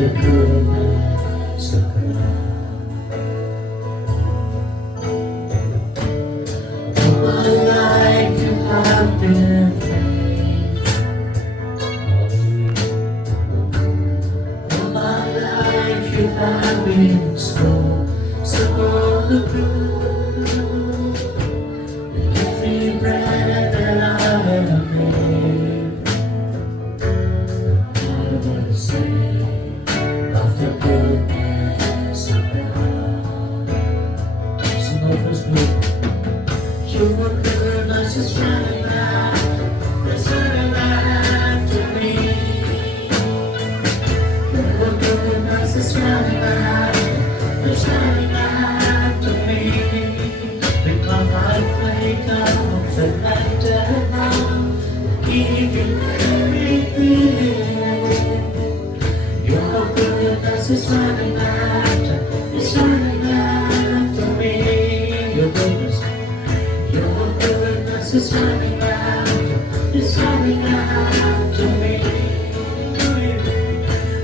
the goodness of God. All my life you have been faithful. All my life you have been so good. Every breath that I have made, I will sing of the goodness of God. Sing of His goodness. Your goodness is running after me. Your goodness is running after me. With my life laid down, surrender now, give you everything. Your goodness is running after me. Your goodness is running after me.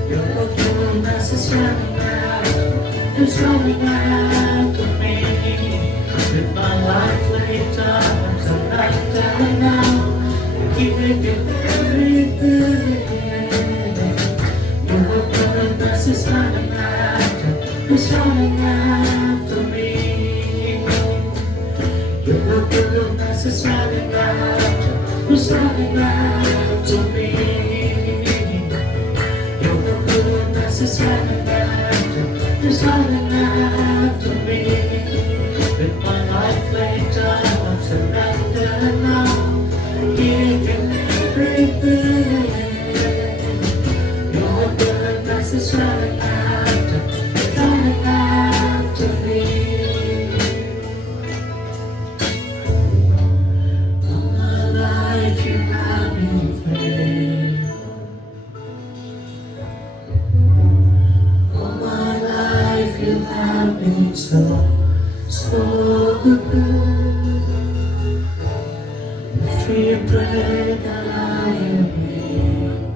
Your goodness is running after me. With my life laid down, surrender now, give you everything. Your goodness is running after me. Your goodness is running after me. Your goodness is running after me. With my life laid down, surrender now, give you everything. Your goodness is running after me. All my life you have been faithful. All my life you have been so good. Every breath that I have made,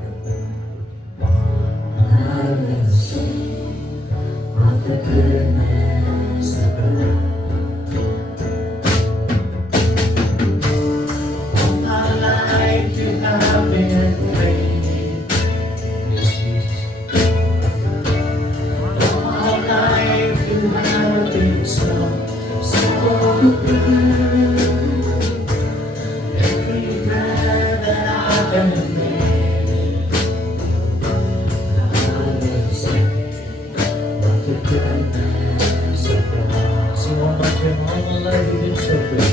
I will sing of the goodness of God. All my life you have been faithful. Yes, Jesus. All my life you have been so good. Every breath that I have made, I will sing of the goodness of God. Sing one more time. All my life you've been so good.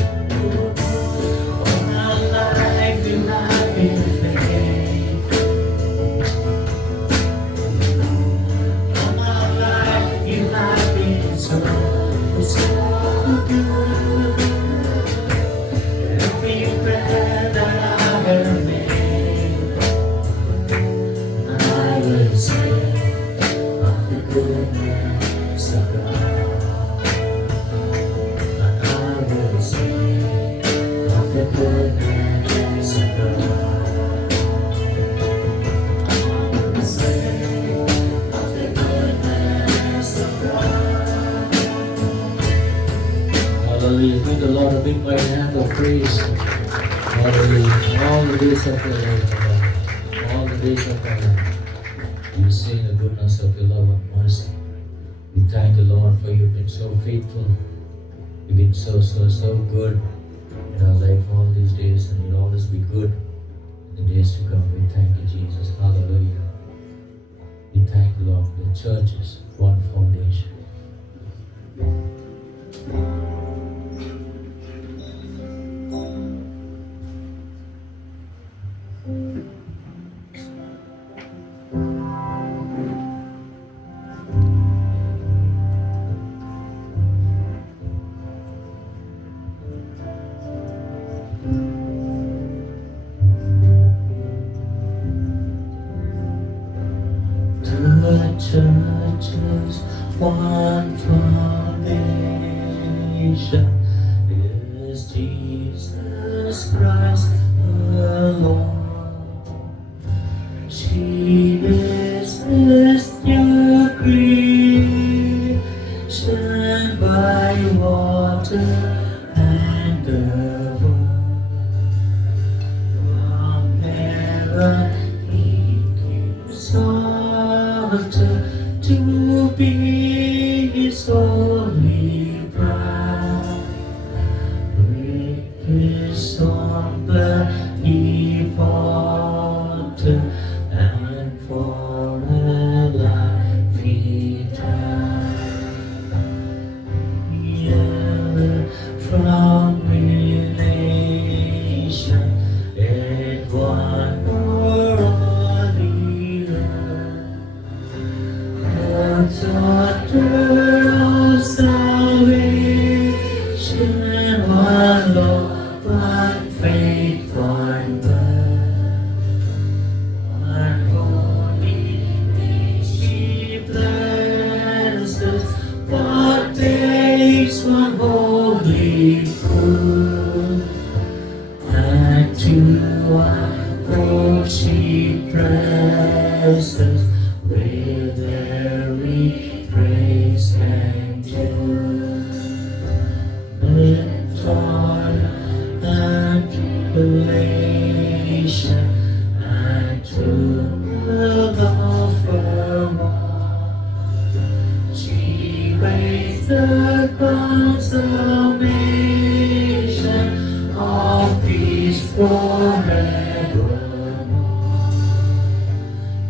All my life you have been faithful. All my life you have been so good. Every breath that I have made, I will sing of the goodness of God. I will sing of the goodness of God. I will sing of the goodness of God. Hallelujah. Give the Lord a big mighty hand of praise. Hallelujah. All the days of your life, all the days of our life, you see the goodness of your love and mercy. We thank the Lord for you've been so faithful. You've been so good in our life all these days, and you'll always be good in the days to come. We thank you, Jesus. Hallelujah. We thank the Lord. The church is one foundation. The church is one foundation. Is Jesus Christ alone. She is His new His own blood He bought, and for a life He died. Never from relation, it one for all the earth. The daughter of salvation, one love, one faith, one birth, one holy name she blesses. What takes one holy food, and to one hope she presses with every praise and tune. With toil and tribulation, and to the offer she raised the consummation of peace forevermore.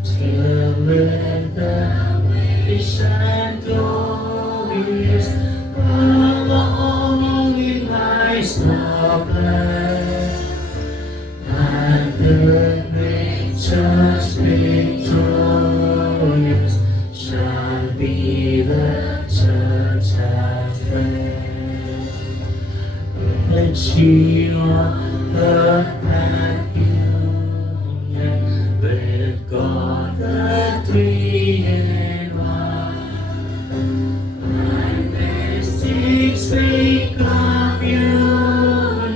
Till with the wish and glories, along in lies the blessed, and the great church victorious shall be the church at first. Let she on the union with God the three in one, and mystic sweet communion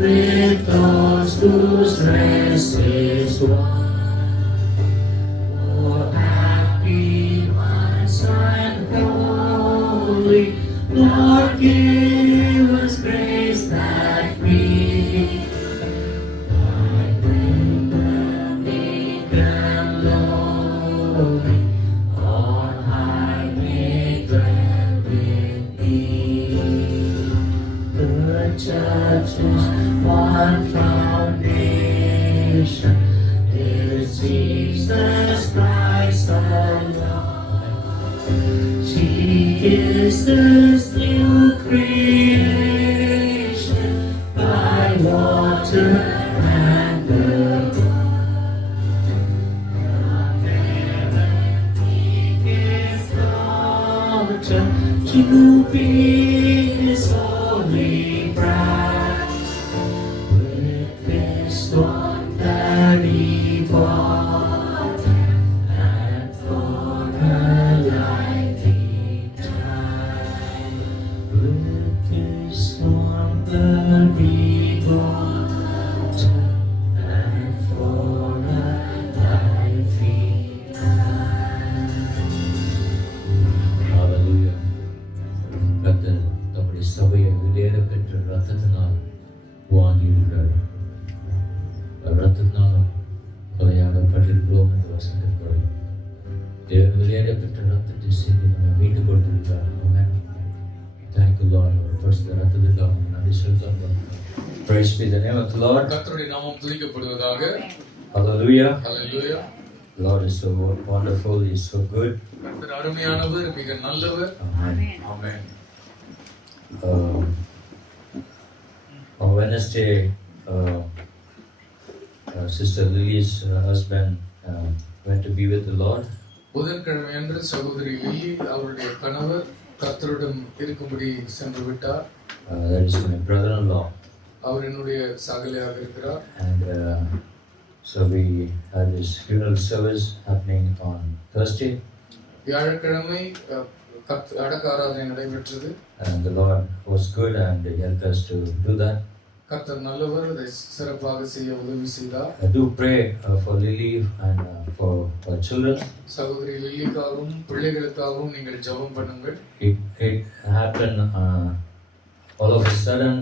with those whose rest is won. Oh, happy ones and holy, Lord, give us grace that we might bring the meek and lowly on high, may dwell with thee. The church is one foundation, is Jesus Christ alone. She is this new creation by water and the blood. From heaven He gives daughter to be His holy bride. With this one that He bought, and for her life He died. With this one that He bought, and for her life He died. Hallelujah. கர்த்தர் தம்முடைய சபையை விலையேற பெற்ற ரத்தத்தினால் வாங்கியுள்ளார். ரத்தத்தினாலும் கொலையாடப்பட்டிருக்கிறோம் என்று வசனத்தின்படி தேவன் விலையேற பெற்ற ரத்தத்தை சிந்தி நம்மை மீட்டுக் கொடுத்திருக்கிறார். Amen. Thank you, Lord. பரிசுத்த ரத்தத்திற்காக நன்றி செலுத்துகிறோம். Praise be the name of the Lord. கர்த்தருடைய நாமம் துதிக்கப்படுவதாக. Hallelujah. Hallelujah. The Lord is so wonderful. He is so good. கர்த்தர் அருமையானவர், மிக நல்லவர். Amen. Amen. On Wednesday, Sister Lily's husband went to be with the Lord. புதன்கிழமை அன்று சகோதரி lily அவருடைய கணவர் கர்த்தருடன் இருக்கும்படி சென்று விட்டார். That is my brother-in-law. அவர் என்னுடைய சகலையாக இருக்கிறார். And so we had this funeral service happening on Thursday. வியாழக்கிழமை அடக்க ஆராதனை நடைபெற்றது. And the Lord was good and He helped us to do that. கர்த்தர் நல்லவர், அதை சிறப்பாக செய்ய உதவி செய்தார். I do pray for Lily and for children. சகோதரி லில்லிக்காகவும் பிள்ளைகளுக்காகவும் நீங்கள் ஜெபம் பண்ணுங்கள். It happened all of a sudden.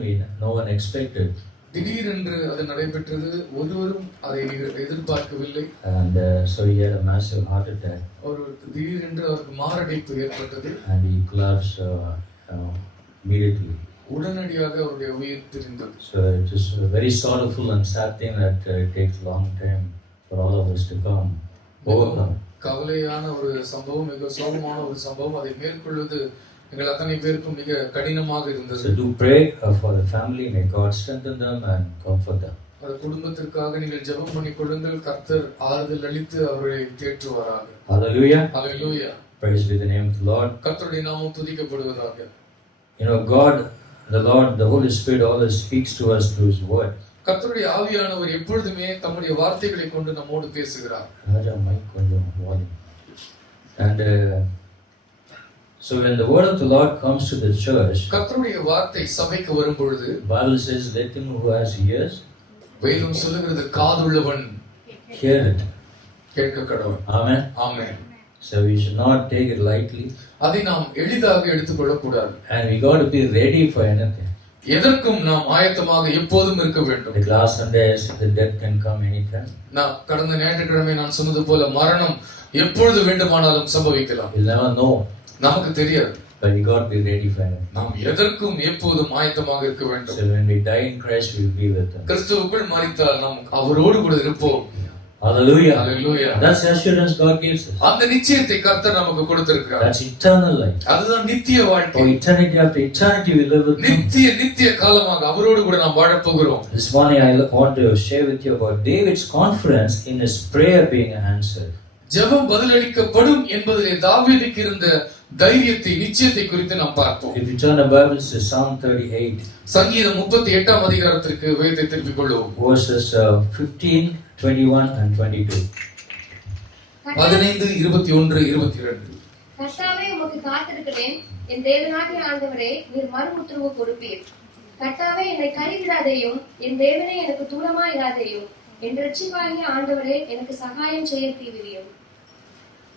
No one expected. திடீரென்று அது நடைபெற்றது, ஒருவரும் அதை எதிர்பார்க்கவில்லை. And so he had a massive heart attack. ஒரு திடீரென்று அவருக்கு மாரடைப்பு ஏற்பட்டது. And he collapsed immediately. உடனடியாக அவருடைய உயிர் பிரிந்தது. So it is a very sorrowful and sad thing that it takes a long time for all of us to come overcome. கவலையான ஒரு சம்பவம், மிக சோகமான ஒரு சம்பவம். அதை மேற்கொள்வது எங்கள் அத்தனை பேருக்கும் மிக கடினமாக இருந்தது. So do pray for the family. May God strengthen them and comfort them. அந்த குடும்பத்திற்காக நீங்கள் ஜெபம் பண்ணிக் கொள்ளுங்கள். கர்த்தர் ஆறுதல் அளித்து அவர்களை தேற்றுவாராக. Hallelujah. Hallelujah. Praise be the name of the Lord. கர்த்தருடைய நாமம் துதிக்கப்படுவதாக. You know, God, the Lord, the Holy Spirit always speaks to us through His word. கர்த்தருடைய ஆவியானவர் எப்பொழுதுமே தம்முடைய வார்த்தைகளை கொண்டு நம்மோடு பேசுகிறார். Raja mic கொஞ்சம் volume. And so when the word of the Lord comes to the church, கர்த்தருடைய வார்த்தை சபைக்கு வரும் பொழுது, Bible says, let him who has ears வேதம் சொல்லுகிறது, காதுள்ளவன் hear it. கேட்க கடவன். Amen. Amen. So we should not take it lightly. அதை நாம் எளிதாக எடுத்துக்கொள்ள கூடாது. And we got to be ready for anything. எதற்கும் நாம் ஆயத்தமாக எப்போதும் இருக்க வேண்டும். The last Sunday, the death can come anytime. நான் கடந்த ஞாயிற்றுக்கிழமை நான் சொன்னது போல மரணம் எப்பொழுது வேண்டுமானாலும் சம்பவிக்கலாம். We'll never know. நமக்கு தெரியாது. But we got to be ready for anything. நாம் எதற்கும் எப்போதும் ஆயத்தமாக இருக்க வேண்டும். So when we die in Christ, we will be with Him. கிறிஸ்துவுக்குள் மரித்தால் நாம் அவரோடு கூட இருப்போம். Hallelujah. Hallelujah. That's the assurance God gives us. அந்த நிச்சயத்தை கர்த்தர் நமக்கு கொடுத்திருக்கிறார். That's eternal life. அதுதான் நித்திய வாழ்க்கை. For eternity after eternity we live with Him. நித்திய காலமாக அவரோடு கூட நாம் வாழப் போகிறோம். This morning I want to share with you about David's confidence in his prayer being answered. ஜெபம் பதிலளிக்கப்படும் என்பதிலே தாவீதுக்கு இருந்த தைரியத்தை, நிச்சயத்தை குறித்து நாம் பார்ப்போம். If you turn the Bible to Psalm 38, சங்கீதம் 38ஆம் அதிகாரத்திற்கு வேதத்தை திருப்பிக் கொள்வோம். verses 15, 21 and 22. 15, 21, 22. கர்த்தாவே உமக்கு காத்திருக்கிறேன், என் தேவனாகிய ஆண்டவரே, நீர் மறு உத்தரவு கொடுப்பீர். கர்த்தாவே என்னை கைவிடாதேயும், என் தேவனே எனக்கு தூரமாயிராதேயும், என் இரட்சிப்பாகிய ஆண்டவரே எனக்கு சகாயம் செய்ய தீவிரியும்.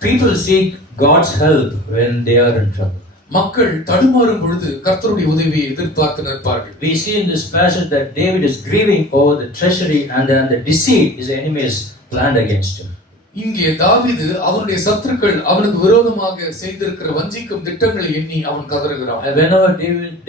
People seek God's help when they are in trouble. மக்கள் தடுமாறும் பொழுது கர்த்தருடைய உதவியை எதிர்பார்த்து நிற்பார்கள். We see in this passage that David is grieving over the treachery and the deceit his enemies planned against him. இங்கே தாவீது அவனுடைய சத்துருக்கள் அவனுக்கு விரோதமாக செய்திருக்கிற வஞ்சிக்கும் திட்டங்களை எண்ணி அவன் கதறுகிறான். And whenever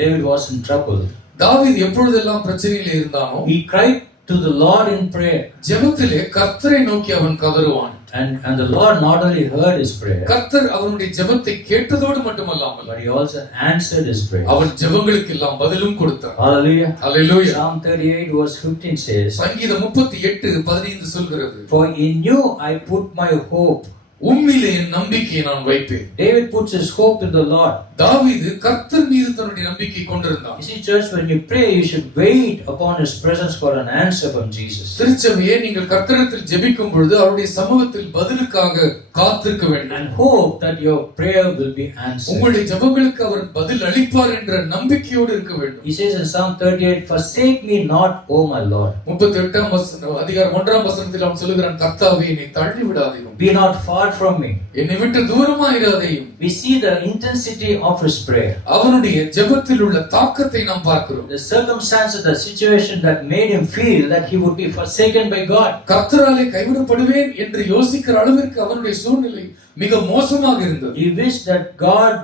David was in trouble, தாவீது எப்பொழுதெல்லாம் பிரச்சனையிலே இருந்தானோ, he cried to the Lord in prayer. ஜெபத்திலே கர்த்தரை நோக்கி அவன் கதறுவான். And the Lord not only heard his prayer, கர்த்தர் அவனுடைய ஜெபத்தை கேட்டதோடு மட்டுமல்லாமல், but he also answered his prayer. அவன் ஜெபங்களுக்கு எல்லாம் பதிலும் கொடுத்தார். Hallelujah. Hallelujah. Psalm 38 verse 15 says, சங்கீதம் 38:15 சொல்கிறது, for in you I put my hope. உம்மிலே என் நம்பிக்கையை நான் வைப்பேன். David puts his hope in the Lord. தாவீது கர்த்தர் மீது தன்னுடைய நம்பிக்கை கொண்டிருந்தான். You see, church, when you pray, you should wait upon His presence for an answer from Jesus. திருச்சபையே, நீங்கள் கர்த்தரிடத்தில் ஜெபிக்கும் பொழுது அவருடைய சமூகத்தில் பதிலுக்காக காத்திருக்க வேண்டும். And hope that your prayer will be answered. உங்களுடைய ஜெபங்களுக்கு அவர் பதில் அளிப்பார் என்ற நம்பிக்கையோடு இருக்க வேண்டும். He says in Psalm 38, forsake me not, O my Lord. 38ஆம் அதிகாரம் 1ஆம் வசனத்தில் அவன் சொல்லுகிறான், கர்த்தாவே என்னை தள்ளி விடாதேயும், Be not far from me. என்னை விட்டு தூரமாயிராதேயும். We see the intensity of his prayer. அவனுடைய ஜெபத்தில் உள்ள தாக்கத்தை நாம் பார்க்கிறோம். The circumstances, the situation that made him feel that he would be forsaken by God. கர்த்தராலே கைவிடப்படுவேன் என்று யோசிக்கிற அளவிற்கு அவனுடைய சூழ்நிலை மிக மோசமாக இருந்தது. He wished that God,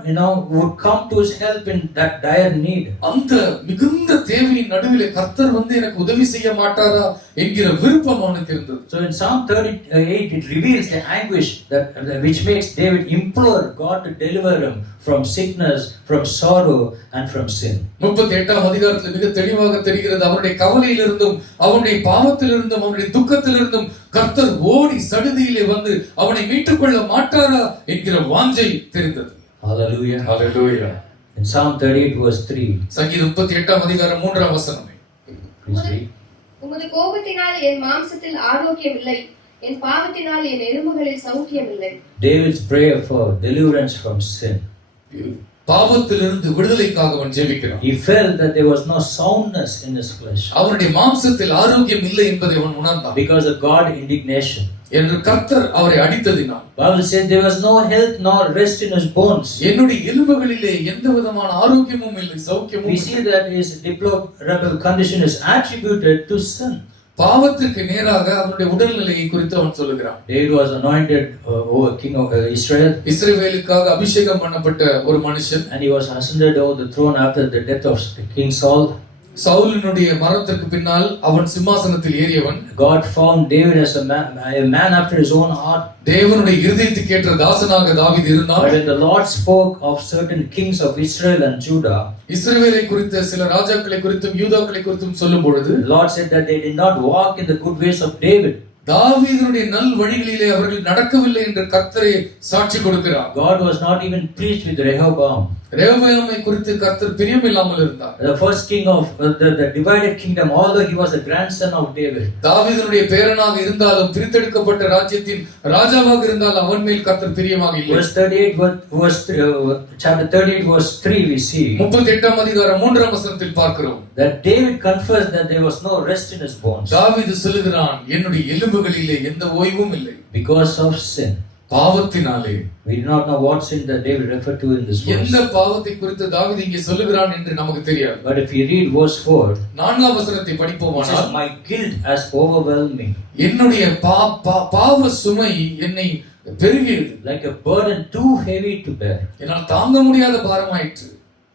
would come to his help in that dire need. அந்த மிகுந்த தேவையின் நடுவிலே கர்த்தர் வந்து எனக்கு உதவி செய்ய மாட்டாரா என்கிற விருப்பம் அவனுக்கு இருந்தது. So in Psalm 38 it reveals the anguish which makes David implore God to deliver him from sickness, from sorrow and from sin. 38ஆம் அதிகாரத்தில் மிக தெளிவாக தெரிகிறது, அவனுடைய கவலையிலிருந்தும் அவனுடைய பாவத்திலிருந்தும் அவனுடைய துக்கத்திலிருந்தும் கர்த்தர் ஓடி சடுதியிலே வந்து அவனை மீட்டுக் கொள்ள மாட்டாரா என்கிற வாஞ்சை தெரிந்தது. Hallelujah. Hallelujah. In Psalm 38 verse 3. சங்கீதம் 38ஆம் அதிகாரம் 3ஆம் வசனம். Please read. உமது கோபத்தினால் என் மாம்சத்தில் ஆரோக்கியம் இல்லை, என் பாவத்தினால் என் எலும்புகளில் சௌக்கியம் இல்லை. David's prayer for deliverance from sin. பாவத்திலிருந்து விடுதலைக்காக அவன் ஜெபிக்கிறான். He felt that there was no soundness in his flesh. அவனுடைய மாம்சத்தில் ஆரோக்கியம் இல்லை என்பதை அவன் உணர்ந்தான். Because of God indignation. என்று கர்த்தர் அவரை அடித்ததினால். Bible says there was no health nor rest in his bones. என்னுடைய எலும்புகளிலே எந்த விதமான ஆரோக்கியமும் இல்லை, சௌக்கியமும் We see that his deplorable condition is attributed to sin. பாவத்திற்கு நேராக அவனுடைய உடல்நிலையை குறித்து அவன் சொல்லுகிறான். David was anointed over king of Israel. இஸ்ரவேலுக்காக அபிஷேகம் பண்ணப்பட்ட ஒரு மனுஷன். And he was ascended over the throne after the death of King Saul. சவுலினுடைய மரணத்திற்கு பின்னால் அவன் சிம்மாசனத்தில் ஏறியவன். God found David as a man after his own heart. தேவனுடைய இருதயத்துக்கு ஏற்ற தாசனாக தாவீது இருந்தான். But when the Lord spoke of certain kings of Israel and Judah, இஸ்ரவேலை குறித்த சில ராஜாக்களை குறித்தும் யூதாக்களை குறித்தும் சொல்லும் பொழுது, the Lord said that they did not walk in the good ways of David. தாவீதுடைய நல் வழிகளிலே அவர்கள் நடக்கவில்லை என்று கர்த்தரே சாட்சி கொடுக்கிறார். God was not even pleased with Rehoboam. ரெஹோபோமை குறித்து கர்த்தர் பிரியமில்லாமல் இருந்தார். The first king of the divided kingdom, although he was the grandson of David. தாவீதுடைய பேரனாக இருந்தாலும் பிரித்தெடுக்கப்பட்ட ராஜ்யத்தின் ராஜாவாக இருந்தாலும் அவன் மேல் கர்த்தர் பிரியமாக இல்லை. Verse 38 chapter 38 verse 3 we see 38ஆம் அதிகாரம் 3ஆம் வசனத்தில் பார்க்கிறோம். that David confessed that there was no rest in his bones. தாவீது சொல்லுகிறான், என்னுடைய எலும்புகளிலே எந்த ஓய்வும் இல்லை. Because of sin. பாவத்தினாலே. We do not know what sin that David referred to in this verse. எந்த பாவத்தை குறித்து தாவீது இங்கே சொல்லுகிறான் என்று நமக்கு தெரியாது. But if you read verse 4, 4ஆம் வசனத்தை படிப்போமானால், my guilt has overwhelmed me. என்னுடைய பாவ சுமை என்னை பெருகியது. Like a burden too heavy to bear. என்னால் தாங்க முடியாத பாரமாயிற்று.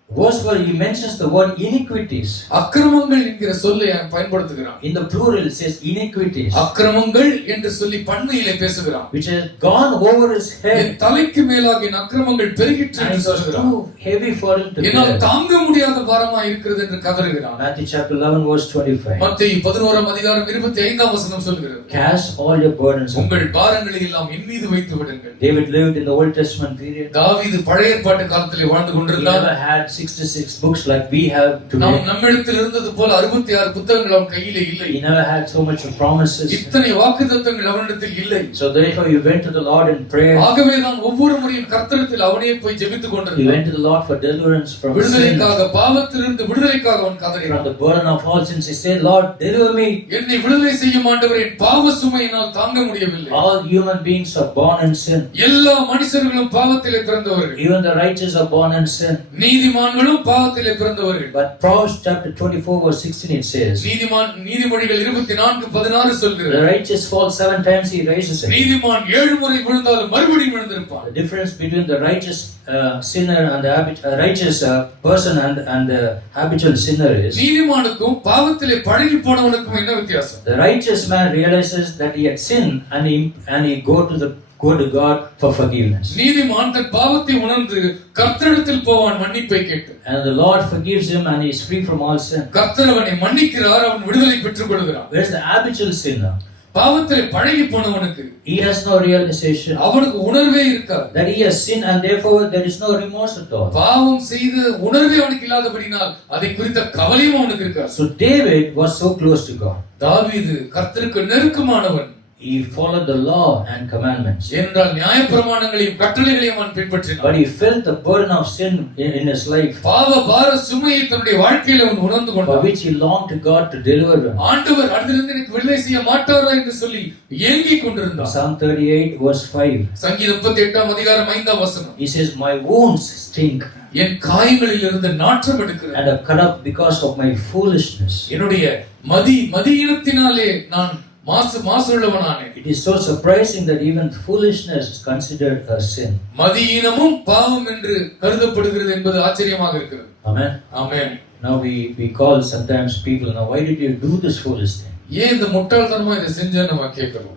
Verse 4 he mentions the word iniquities. அக்கிரமங்கள் என்கிற சொல்லை பயன்படுத்துகிறான். In the plural it says iniquities. அக்கிரமங்கள் என்று சொல்லி பன்மையிலே பேசுகிறான். Which has gone over his head. என் தலைக்கு மேலாக என் அக்கிரமங்கள் பெருகிற்று என்று சொல்கிறான். Too heavy for him to bear. என்னால் தாங்க முடியாத பாரமாய் இருக்கிறது என்று கதறுகிறான். Matthew chapter 11 verse 25. மத்தேயு 11ஆம் அதிகாரம் 25ஆம் வசனம் சொல்கிறது. Cast all your burdens. உங்கள் பாரங்களை எல்லாம் என் மீது வைத்து விடுங்கள். David lived in the Old Testament period. தாவீது பழைய ஏற்பாட்டு காலத்திலே வாழ்ந்து கொண்டிருந்தான். He never had 66 books like we have today. நம்மிடத்தில் இருந்தது போல 66 புத்தகங்கள் அவன் கையிலே இல்லை. He never had so much of promises. இத்தனை வாக்குத்தத்தங்கள் அவனிடத்தில் இல்லை. So therefore he went to the Lord in prayer. ஆகவே தான் ஒவ்வொரு முறையும் கர்த்தரிடத்தில் அவனே போய் ஜெபித்துக் He கொண்டிருந்தான். went to the Lord for deliverance from sin. விடுதலைக்காக, பாவத்திலிருந்து விடுதலைக்காக அவன் கதறினான். From the burden of all sins he said, Lord deliver me. என்னை விடுதலை செய்யும் ஆண்டவரே, என் பாவ சுமையினால் தாங்க முடியவில்லை. All human beings are born in sin. எல்லா மனுஷர்களும் பாவத்திலே பிறந்தவர்கள். Even the righteous are born in sin. நீதிமான்களும் பாவத்திலே பிறந்தவர்கள். But Proverbs chapter 24 verse 16 it says, நீதிமொழிகள் 24:16 சொல்கிறது. the righteous falls 7 times, he rises again. நீதிமான் 7 முறை விழுந்தாலும் மறுபடியும் எழுந்திருப்பான். The difference between the righteous sinner and the righteous person and the habitual sinner is, நீதிமானுக்கும் பாவத்திலே பழகி போனவனுக்கும் என்ன வித்தியாசம்? the righteous man realizes that he had sinned and he go to God for forgiveness. நீதிமான் தன் பாவத்தை உணர்ந்து கர்த்தரிடத்தில் போவான் மன்னிப்பை கேட்டு. And the Lord forgives him and he is free from all sin. கர்த்தர் அவனை மன்னிக்கிறார், அவன் விடுதலை பெற்றுக் கொள்கிறான். Where is the habitual sinner? பாவத்திலே பழகி போனவனுக்கு he has no realization, அவனுக்கு உணர்வே இருக்காது, that he has sinned and therefore there is no remorse at all. பாவம் செய்து உணர்வே அவனுக்கு இல்லாதபடியால் அதை குறித்த கவலையும் அவனுக்கு இருக்காது. So David was so close to God. தாவீது கர்த்தருக்கு நெருக்கமானவன். He followed the law and commandments. என்றால் நியாயப்பிரமாணங்களையும் கட்டளைகளையும் அவன் பின்பற்றினான். But he felt the burden of sin in his life. பாவ பார சுமையை தன்னுடைய வாழ்க்கையில அவன் உணர்ந்து கொண்டான். For which he longed to God to deliver him. ஆண்டவர் அதிலிருந்து எனக்கு விடுதலை செய்ய மாட்டாரா என்று சொல்லி ஏங்கிக் கொண்டிருந்தான். Psalm 38 verse 5. சங்கீதம் 38ஆம் அதிகாரம் 5ஆம் வசனம். He says, my wounds stink. என் காயங்களில் இருந்து நாற்றம் எடுக்கிறது. And are cut up because of my foolishness. என்னுடைய மதியினத்தினாலே நான் மாசுள்ளவனானே. It is so surprising that even foolishness is considered a sin. மதியினமும் பாவம் என்று கருதப்படுகிறது என்பது ஆச்சரியமாக இருக்கிறது. Amen. Amen. Now we call sometimes people, now why did you do this foolish thing? ஏன் இந்த முட்டாள்தனமா இதை செஞ்சேன்னு நம்ம கேட்கிறோம்.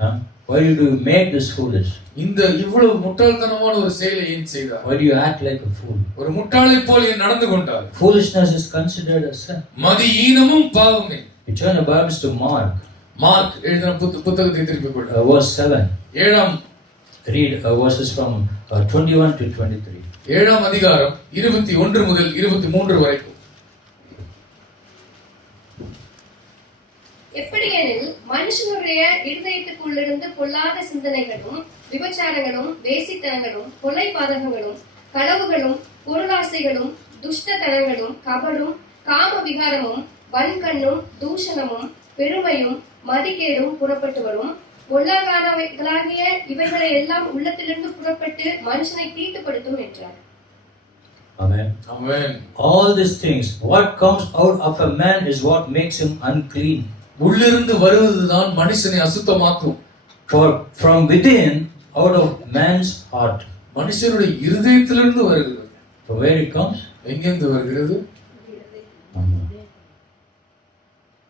Why did you make this foolish? இந்த இவ்வளவு முட்டாள்தனமான ஒரு செயலை ஏன் செய்தார்? Why do you act like a fool? ஒரு முட்டாளை போல் ஏன் நடந்து கொண்டார்? Foolishness is considered a sin. மதியினமும் பாவமே. You turn your Bibles to Mark. Mark எழுதின புத்தகத்தை திருப்பிக் கொள்ளுங்க. Verse 7. 7ஆம் read verses from 21 to 23. 7ஆம் அதிகாரம் 21 முதல் 23 வரைக்கும். எப்படியெனில் மனுஷனுடைய இருதயத்துக்குள்ளிருந்து பொல்லாத சிந்தனைகளும் விபச்சாரங்களும் வேசித்தனங்களும் கொலை பாதகங்களும் களவுகளும் பொருளாசைகளும் துஷ்டத்தனங்களும் கபடும் காம விகாரமும் வன்கண்ணும் தூஷணமும் பெருமையும் மதிகேடும் புறப்பட்டு வரும். பொல்லாங்கானவைகளாகிய இவைகளை எல்லாம் உள்ளத்திலிருந்து புறப்பட்டு மனுஷனை தீட்டுப்படுத்தும் என்றார். Amen. Amen. All these things, what comes out of a man is what makes him unclean. உள்ளிருந்து வருவதுதான் மனுஷனை அசுத்தமாக்கும். For from within, out of man's heart. மனுஷனுடைய இருதயத்திலிருந்து வருகிறது. From where it comes? எங்கிருந்து வருகிறது?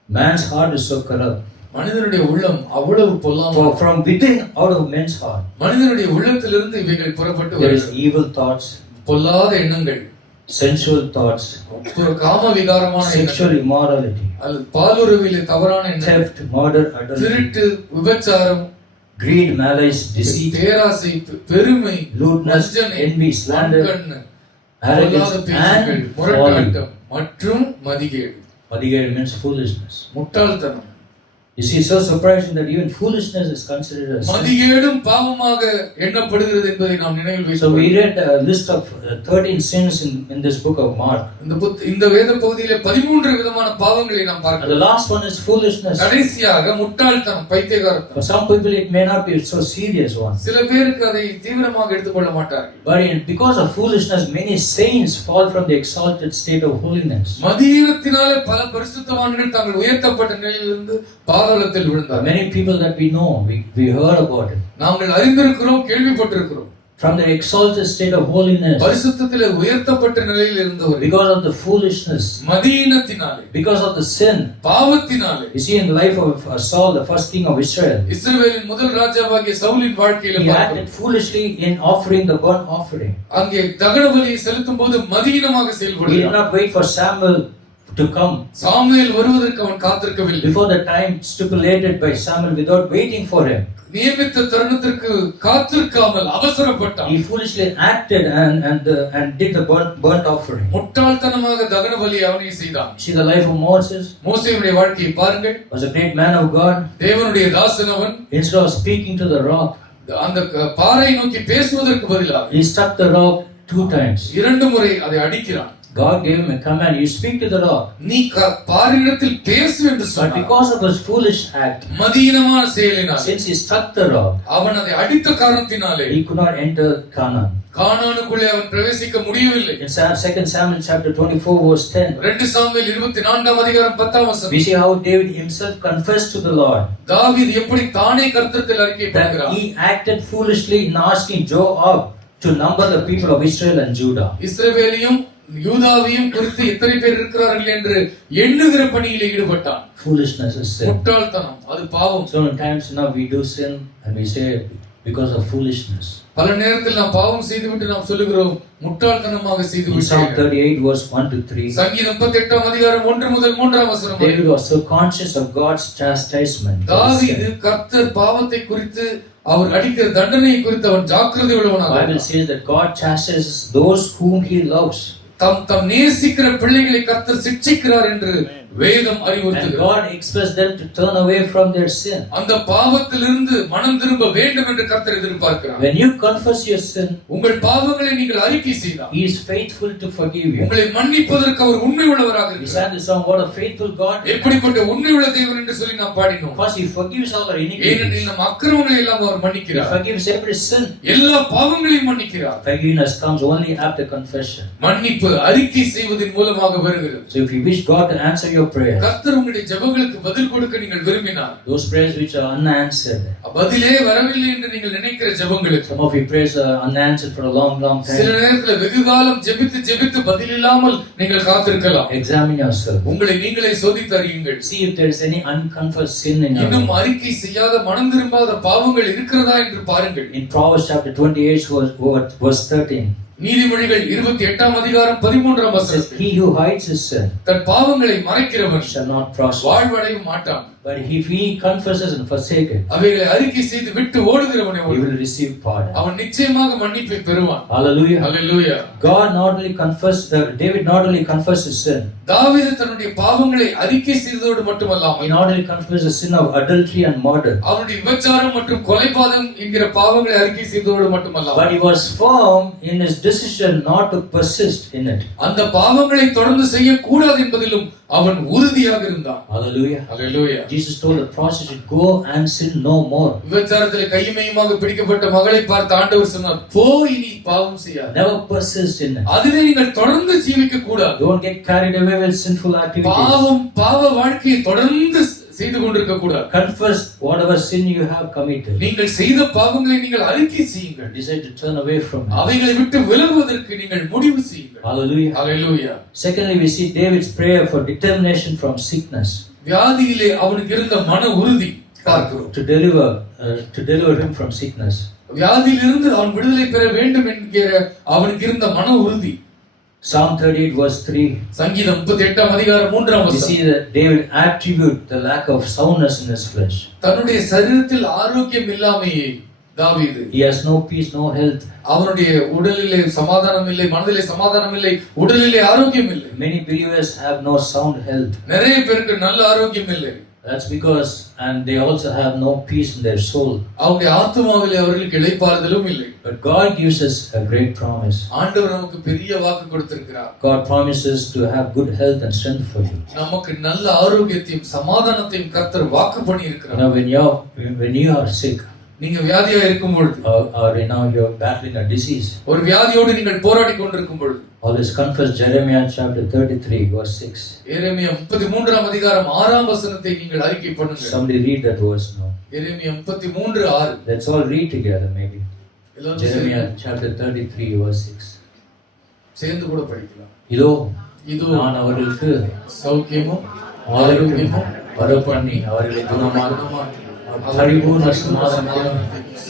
Man's heart is so corrupt. மனிதனுடைய உள்ளம் அவ்வளவு பொல்லாமை. For from within, out of man's heart, மனிதனுடைய உள்ளத்திலிருந்து இவைகள் புறப்பட்டு there is வருகிறது. evil thoughts, பொல்லாத எண்ணங்கள், sensual thoughts, காம விகாரமான sexual immorality, அல்லது பாலுறவிலே தவறான எண்ணங்கள், theft, murder, adultery, திருட்டு, விபச்சாரம், greed, malice, deceit, பேராசை, பெருமை, lewdness, வஞ்சனை, envy, slander, வன்கண்ணு, arrogance, பொல்லாத பேச்சுகள், and folly. முரட்டாட்டம் மற்றும் மதிகேடு. Madigad means foolishness. முட்டாள்தனம். You see, so surprising that even foolishness is considered as sin. மதிகேடும் பாவமாக எண்ணப்படுகிறது என்பதை நாம் நினைவில் So வைத்துக் we read a list of 13 sins in this book of Mark. இந்த வேத பகுதியிலே 13 விதமான பாவங்களை நாம் And பார்க்கிறோம். the last one is foolishness. கடைசியாக முட்டாள்தனம், பைத்தியக்காரத்தனம். For some people it may not be so serious one. சில பேருக்கு அதை தீவிரமாக எடுத்துக்கொள்ள மாட்டார்கள். But because of foolishness, many saints fall from the exalted state of holiness. மதியீனத்தினாலே பல பரிசுத்தவான்கள் தாங்கள் உயர்த்தப்பட்ட நிலையிலிருந்து பாதாளத்தில் விழுந்தார்கள். Many people that we know, we heard about it. நாங்கள் அறிந்திருக்கிறோம், கேள்விப்பட்டிருக்கிறோம். From the exalted state of holiness, பரிசுத்தத்திலே உயர்த்தப்பட்ட நிலையில் இருந்தவர் because of the foolishness, மதியீனத்தினாலே, because of the sin. பாவத்தினாலே. You see, in the life of Saul, the first king of Israel, இஸ்ரவேலின் முதல் ராஜாவாகிய சவுலின் வாழ்க்கையில he பார்க்கிறோம். acted foolishly in offering the burnt offering. அங்கே தகன பலியை செலுத்தும் போது மதியீனமாக He did செயல்படுகிறார். not wait for Samuel to come. Samuel வருவதற்கு அவன் காத்திருக்கவில்லை. Before the time stipulated by Samuel, without waiting for him, நியமித்த தருணத்திற்கு காத்திருக்காமல் அவசரப்பட்டான். he foolishly acted and did the burnt offering. முட்டாள்தனமாக தகன பலியை அவனே செய்தான். See the life of Moses, மோசேயுடைய வாழ்க்கையை பாருங்கள். was a great man of God. தேவனுடைய தாசன் அவன். Instead of speaking to the rock, அந்த பாறையை நோக்கி பேசுவதற்கு பதிலாக he struck the rock 2 times. 2 முறை அதை அடிக்கிறான். God gave him a command, you speak to the rock. நீ பாறையிடத்தில் பேசு என்று But சொன்னார். because of his foolish act, மதியீனமான செயலினால், since he struck the rock, அவன் அதை அடித்த காரணத்தினாலே he could not enter Canaan. கானானுக்குள்ளே அவன் பிரவேசிக்க முடியவில்லை. In 2 Samuel chapter 24 verse 10, 2 Samuel 24 அதிகாரம் 10 வசனம். we see how David himself confessed to the Lord தாவீது எப்படி தானே கர்த்தரிடத்தில் அறிக்கை that பண்ணுகிறான். he acted foolishly in asking Joab to number the people of Israel and Judah. இஸ்ரவேலையும் யூதாவையும் குறித்து எத்தனை பேர் இருக்கிறார்கள் என்று எண்ணுகிற பணியிலே ஈடுபட்டான். Foolishness is sin. முட்டாள்தனம், அது பாவம். So many times now we do sin and we say because of foolishness. பல நேரத்தில் நாம் பாவம் செய்துவிட்டு நாம் சொல்லுகிறோம் முட்டாள்தனமாக செய்து In Psalm விட்டேன். 38 verse 1 to 3, சங்கீதம் 38 அதிகாரம் 1 முதல் 3 வசனம் வரை. David was so conscious of God's chastisement. தாவீது கர்த்தர் பாவத்தை குறித்து அவர் அடிக்கிற தண்டனையை குறித்து அவன் ஜாக்கிரதை உள்ளவனாக Bible இருந்தான். says that God chastises those whom he loves. தம் நேசிக்கிற பிள்ளைகளை கர்த்தர் சிட்சிக்கிறார் என்று வேதம் And அறிவுறுத்துகிறது. God expects them to turn away from their sin. அந்த பாவத்திலிருந்து மனம் திரும்ப வேண்டும் என்று கர்த்தர் எதிர்பார்க்கிறார். When you confess your sin, உங்கள் பாவங்களை நீங்கள் அறிக்கை செய்தால் he is faithful to forgive you. உங்களை மன்னிப்பதற்கு அவர் உண்மை உள்ளவராக We இருக்கிறார். sang the song, what a faithful God. எப்படிப்பட்ட உண்மை உள்ள தேவன் என்று சொல்லி நாம் பாடினோம். Because he forgives all our ஏனெனில் iniquities. நம் அக்கிரமங்களை எல்லாம் அவர் He மன்னிக்கிறார். forgives every sin. எல்லா பாவங்களையும் மன்னிக்கிறார். Forgiveness comes only after confession. மன்னிப்பு அறிக்கை செய்வதன் மூலமாக வருகிறது. So if you wish God to answer your prayers, கர்த்தர் உங்களுடைய ஜெபங்களுக்கு பதில் கொடுக்க நீங்கள் விரும்பினார், those prayers which are unanswered, பதிலே வரவில்லை என்று நீங்கள் நினைக்கிற ஜெபங்களுக்கு, some of your prayers are unanswered for a long சில time, நேரத்தில் வெகு காலம் ஜெபித்து பதில் இல்லாமல் நீங்கள் காத்திருக்கலாம். examine yourself. உங்களை நீங்களே சோதித்து அறியுங்கள். See if there is any unconfessed sin in your இன்னும் life. அறிக்கை செய்யாத மனம் திரும்பாத பாவங்கள் இருக்கிறதா என்று பாருங்கள். In Proverbs chapter 28 verse 13, நீதிமொழிகள் 28 அதிகாரம் 13 it says, வசனம், he who hides his sin தன் பாவங்களை மறைக்கிறவன் shall not prosper. வாழ்வடைய மாட்டான். But if he confesses and forsake it, அவைகளை அறிக்கை செய்து விட்டு ஓடுகிறவனை he will receive pardon. அவன் நிச்சயமாக மன்னிப்பை பெறுவான். Hallelujah. Hallelujah. God not only confessed, David not only confessed his sin, தாவீது தன்னுடைய பாவங்களை அறிக்கை செய்ததோடு he மட்டுமல்லாமல் not only confessed the sin of adultery and murder, அவனுடைய விபச்சாரம் மற்றும் கொலைபாதகம் என்கிற பாவங்களை அறிக்கை செய்ததோடு மட்டுமல்லாமல் but he was firm in his decision not to persist in it. அந்த பாவங்களை தொடர்ந்து செய்யக்கூடாது என்பதிலும் அவன் உறுதியாக இருந்தான். Hallelujah. Hallelujah. Jesus told the prostitute, go and sin no more. விபச்சாரத்திலே கையுமையுமாக பிடிக்கப்பட்ட மகளை பார்த்து ஆண்டவர் சொன்னார், போ, இனி பாவம் செய்யாதே. Never persist in it. அதிலே நீங்கள் தொடர்ந்து ஜீவிக்க கூடாது. Don't get carried away with sinful activities. பாவ வாழ்க்கையை தொடர்ந்து செய்து கொண்டிருக்க கூடாது. Confess whatever sin you have committed. நீங்கள் செய்த பாவங்களை நீங்கள் அறிக்கை செய்யுங்கள். Decide to turn away from it. அவைகளை விட்டு விலகுவதற்கு நீங்கள் முடிவு செய்யுங்கள். Hallelujah. Hallelujah. Secondly, we see David's prayer for determination from sickness. வியாதியிலே அவனுக்கு இருந்த மன உறுதி பார்க்கிறோம். To deliver him from sickness. வியாதியிலிருந்து அவன் விடுதலை பெற வேண்டும் என்கிற அவனுக்கு இருந்த மன உறுதி. Psalm 38 verse 3. சங்கீதம் 38ஆம் அதிகாரம் 3ஆம் We வசனம். see that David attribute the lack of soundness in his flesh. தன்னுடைய சரீரத்தில் ஆரோக்கியம் இல்லாமையே தாவீது. He has no peace, no health. அவனுடைய உடலிலே சமாதானம் இல்லை, மனதிலே சமாதானம் இல்லை, உடலிலே ஆரோக்கியம் இல்லை. Many believers have no sound health. நிறைய பேருக்கு நல்ல ஆரோக்கியம் இல்லை. That's because, and they also have no peace in their soul. அவருடைய ஆத்துமாவிலே அவர்களுக்கு இளைப்பாறுதலும் இல்லை. But God gives us a great promise. ஆண்டவர் நமக்கு பெரிய வாக்கு கொடுத்திருக்கிறார். God promises to have good health and strength for you. நமக்கு நல்ல ஆரோக்கியத்தையும் சமாதானத்தையும் கர்த்தர் வாக்கு பண்ணி இருக்கிறார். Now when you are sick, நீங்க வியாதியா இருக்கும் பொழுது, or now you are battling a disease, ஒரு வியாதியோடு நீங்கள் போராடி கொண்டிருக்கும் பொழுது, always confess Jeremiah chapter 33 verse 6. எரேமியா 33ஆம் அதிகாரம் 6ஆம் வசனத்தை நீங்கள் அறிக்கை பண்ணுங்க. Somebody read that verse now. Jeremiah 33:6. Let's all read together maybe. எல்லாரும் Jeremiah chapter 33 verse 6. சேர்ந்து கூட படிக்கலாம். இதோ நான் அவர்களுக்கு சௌக்கியமும் ஆரோக்கியமும் வரப்பண்ணி அவர்களை குணமாக்கி பரிபூர்ண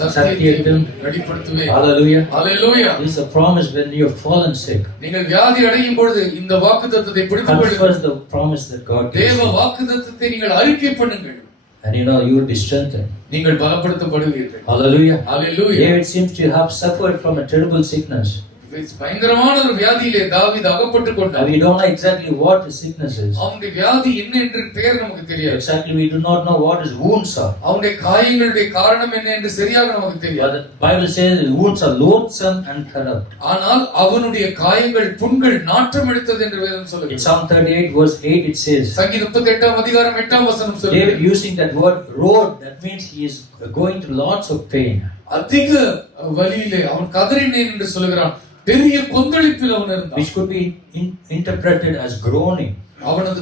சத்தியத்தையும் வெளிப்படுத்துவேன். Hallelujah. Hallelujah. This is a promise when you have fallen sick. நீங்கள் வியாதி அடையும் பொழுது இந்த வாக்குத்தத்தத்தை பிடித்துக் கொள்ளுங்கள். Confess the promise that God gives. தேவ வாக்குத்தத்தத்தை நீங்கள் அறிக்கை பண்ணுங்கள். And you will be strengthened. நீங்கள் பலப்படுத்தப்படுவீர்கள். Hallelujah. Hallelujah. David seems to have suffered from a terrible sickness. பயங்கரமான ஒரு வியாதியிலே தாவீது அகப்பட்டுக் கொண்டார். We don't know exactly what his sickness is. அவனுடைய வியாதி என்ன என்று பெயர் நமக்கு தெரியாது. Exactly, we do not know what his wounds are. அவனுடைய காயங்களுடைய காரணம் என்ன என்று சரியாக நமக்கு தெரியாது. But the Bible says his wounds are loathsome and corrupt. ஆனால் அவனுடைய காயங்கள் புண்கள் நாற்றம் எடுத்தது என்று வேதம் சொல்லுகிறது. In Psalm 38 verse 8 it says, சங்கீதம் 38ஆம் அதிகாரம் 8ஆம் வசனம் சொல்லுகிறது. David using that word road, that means he is going through lots of pain. அதிக வலியிலே அவன் கதறினேன் என்று சொல்கிறான். பெரிய கொந்தளிப்பில் அவன் இருந்தான். Which could be interpreted as groaning. அவனது